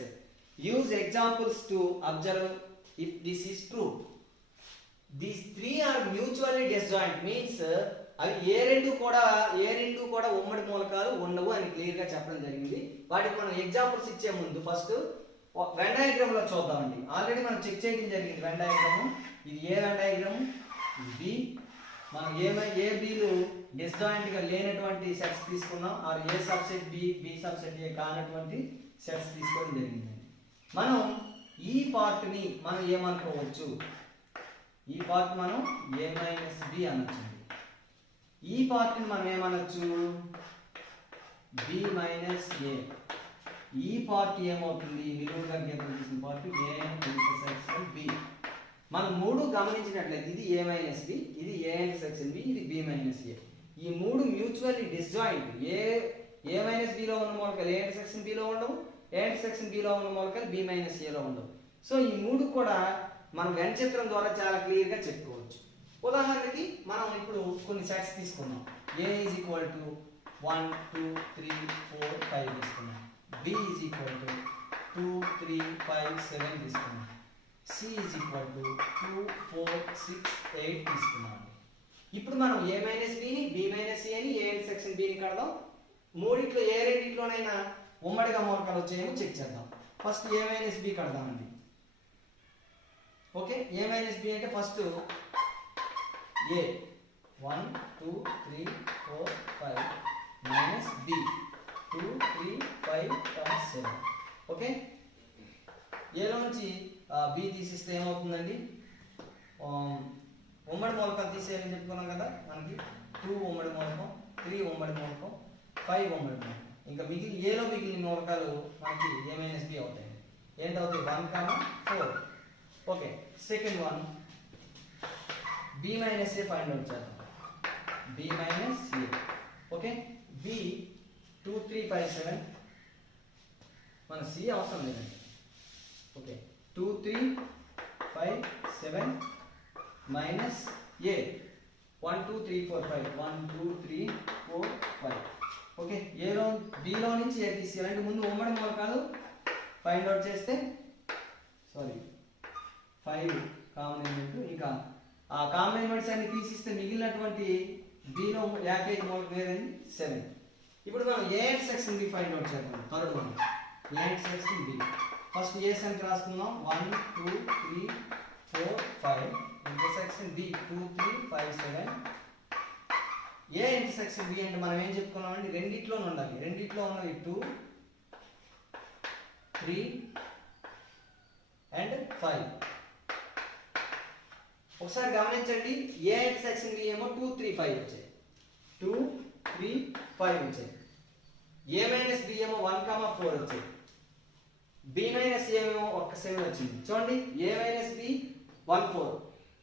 Use examples to observe if this is true. These three are mutually disjoint means అవి ఏ రెండు కూడా ఉమ్మడి మూలకాలు ఉండవు అని clear గా చెప్పడం జరిగింది. వాటికి మనం ఎగ్జాంపుల్స్ ఇచ్చే ముందు ఫస్ట్ వెన్ డయాగ్రామ్ లో చూద్దామండి. ఆల్రెడీ మనం చెక్ చేయడం జరిగింది వెన్ డయాగ్రామ్. ఇది ఏ వెన్ డయాగ్రామ్, ఇది బి. మనం ఏ బిలు డిస్జాయింట్ గా లేనటువంటి సెట్స్ తీసుకున్నాం, or A subset B B subset A కానటువంటి సెట్స్ తీసుకోవడం జరిగింది. మనం ఈ పార్ట్ ని మనం ఏమనుకోవచ్చు, ఈ పార్ట్ మనం ఏ మైనస్ బి అనొచ్చు. ఈ పార్ట్ ని మనం ఏమనొచ్చు, బి మైనస్ ఏ. ఈ పార్ట్ ఏమవుతుంది, నిలువుగా గీతలు తీసిన పార్ట్ ఏ ఇంటర్సెక్షన్ బి. మనం మూడు గమనించినట్లయితే ఇది ఏ మైనస్ బి, ఇది ఏ ఇంటర్సెక్షన్ బి, ఇది బి మైనస్ ఏ. ఈ మూడు మ్యూచువల్లీ డిస్జాయింట్. ఏ మైనస్ బిలో ఉన్న మూలకాలు ఏ ఇంటర్సెక్షన్ బిలో ఉండవు, ఏ ఇంటర్సెక్షన్ బిలో ఉన్న మూలకాలు బి మైనస్ ఏలో ఉండవు. సో ఈ మూడు కూడా మనం గణిత చిత్రం ద్వారా చాలా క్లియర్ గా చెప్పుకోవచ్చు. ఉదాహరణకి మనం ఇప్పుడు కొన్ని సెట్స్ తీసుకున్నాం. ఏ ఈజ్ ఈక్వల్ టు 1 2 3 4 5 తీసుకున్నాం. బి ఈజ్ ఈక్వల్ టు 2 3 5 7 తీసుకున్నాం. సి ఈజ్ ఈక్వల్ టు 2 4 6 8 తీసుకున్నాం. ఇప్పుడు మనం ఏ మైనస్ బిని బి మైనస్ ఏని ఏ ఇంటర్సెక్షన్ బిని కడదాం. మూడిట్లో ఏ రెండిట్లోనైనా ఉమ్మడిగా మూలకాలు వచ్చాయేమో చెక్ చేద్దాం. ఫస్ట్ ఏ మైనస్ బి కడదామండి. ఓకే, ఏ మైనస్ బి అంటే ఫస్ట్ ఏ 1 2 3 4 5 మైనస్ బి 2 3 5 7. ఓకే, ఏలోంచి బి తీసిస్తే ఏమవుతుందండి, ఉమ్మడి మూలకాలు తీసేయాలని చెప్పుకున్నాం కదా. మనకి 2 ఉమ్మడి మూలకం, 3 ఉమ్మడి మూలకం, 5 ఉమ్మడి మూలకం. ఇంకా ఏలో మిగిలిన మూలకాలు మనకి ఏ మైనస్ బి అవుతాయి. ఏంటవుతాయి, 1 4. Okay, second one B minus A find out చేద్దాం. B minus A. Okay, B 2 3 5 7. మన సి అవసరం లేదండి. Okay, 2 3 5 7 minus A 1 2 3 4 5 1 2 3 4 5. ఓకే, ఏలో బిలో నుంచి ఏ తీసేయాలంటే ముందు ఉమ్మడి మూలకాలు ఫైండ్ అవుట్ చేస్తే 5 కామన్ ఎలిమెంట్. ఇంకా ఆ కామన్ ఎలిమెంట్స్ అన్ని తీసిస్తే మిగిలినటువంటి బిలో ఏకైక మూలకం ఏదండి 7. ఇప్పుడు మనం A intersection B find out చేద్దాం. Third one A intersection B. First A సంఖ్య రాసుకుందాం. 1 2 3 4 5 intersection B 2 3 5 7. A intersection B అంటే మనం ఏం చెప్పుకున్నామండి, రెండిట్లోనే ఉండాలి. రెండిట్లో ఉన్నవి 2 3 అండ్ 5. ఒకసారి గమనించండి, ఏ ఇంటర్సెక్షన్ బి ఏమో 2 3 5 వచ్చాయి, 2 3 5 వచ్చాయి. ఏ మైనస్ బి ఏమో 1 4 వచ్చాయి. బి మైనస్ ఏ ఏమో 7 వచ్చింది. చూడండి, A minus B 1 4,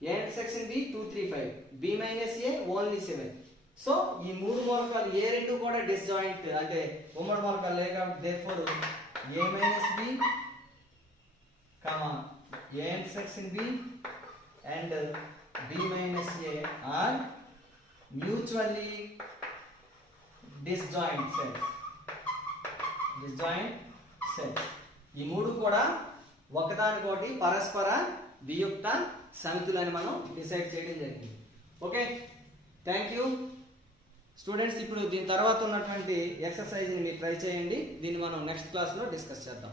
A intersection B 2 3 5, B minus A only 7. So ఈ మూడు మూలకాలు ఏ రెండు కూడా డిస్జాయింట్ అంటే ఉమ్మడి మూలకాలు లేక therefore A minus B A intersection B and b minus a are mutually disjoint sets. Disjoint set. ఈ మూడు కూడా ఒకదానికొకటి పరస్పర వియుక్త సమితులు అని మనం డిసైడ్ చేయడం జరిగింది. Okay, thank you students. ఇప్పుడు దీని తర్వాత ఉన్నటువంటి ఎక్సర్సైజ్ని మీరు ట్రై చేయండి. దీన్ని మనం నెక్స్ట్ క్లాస్లో డిస్కస్ చేద్దాం.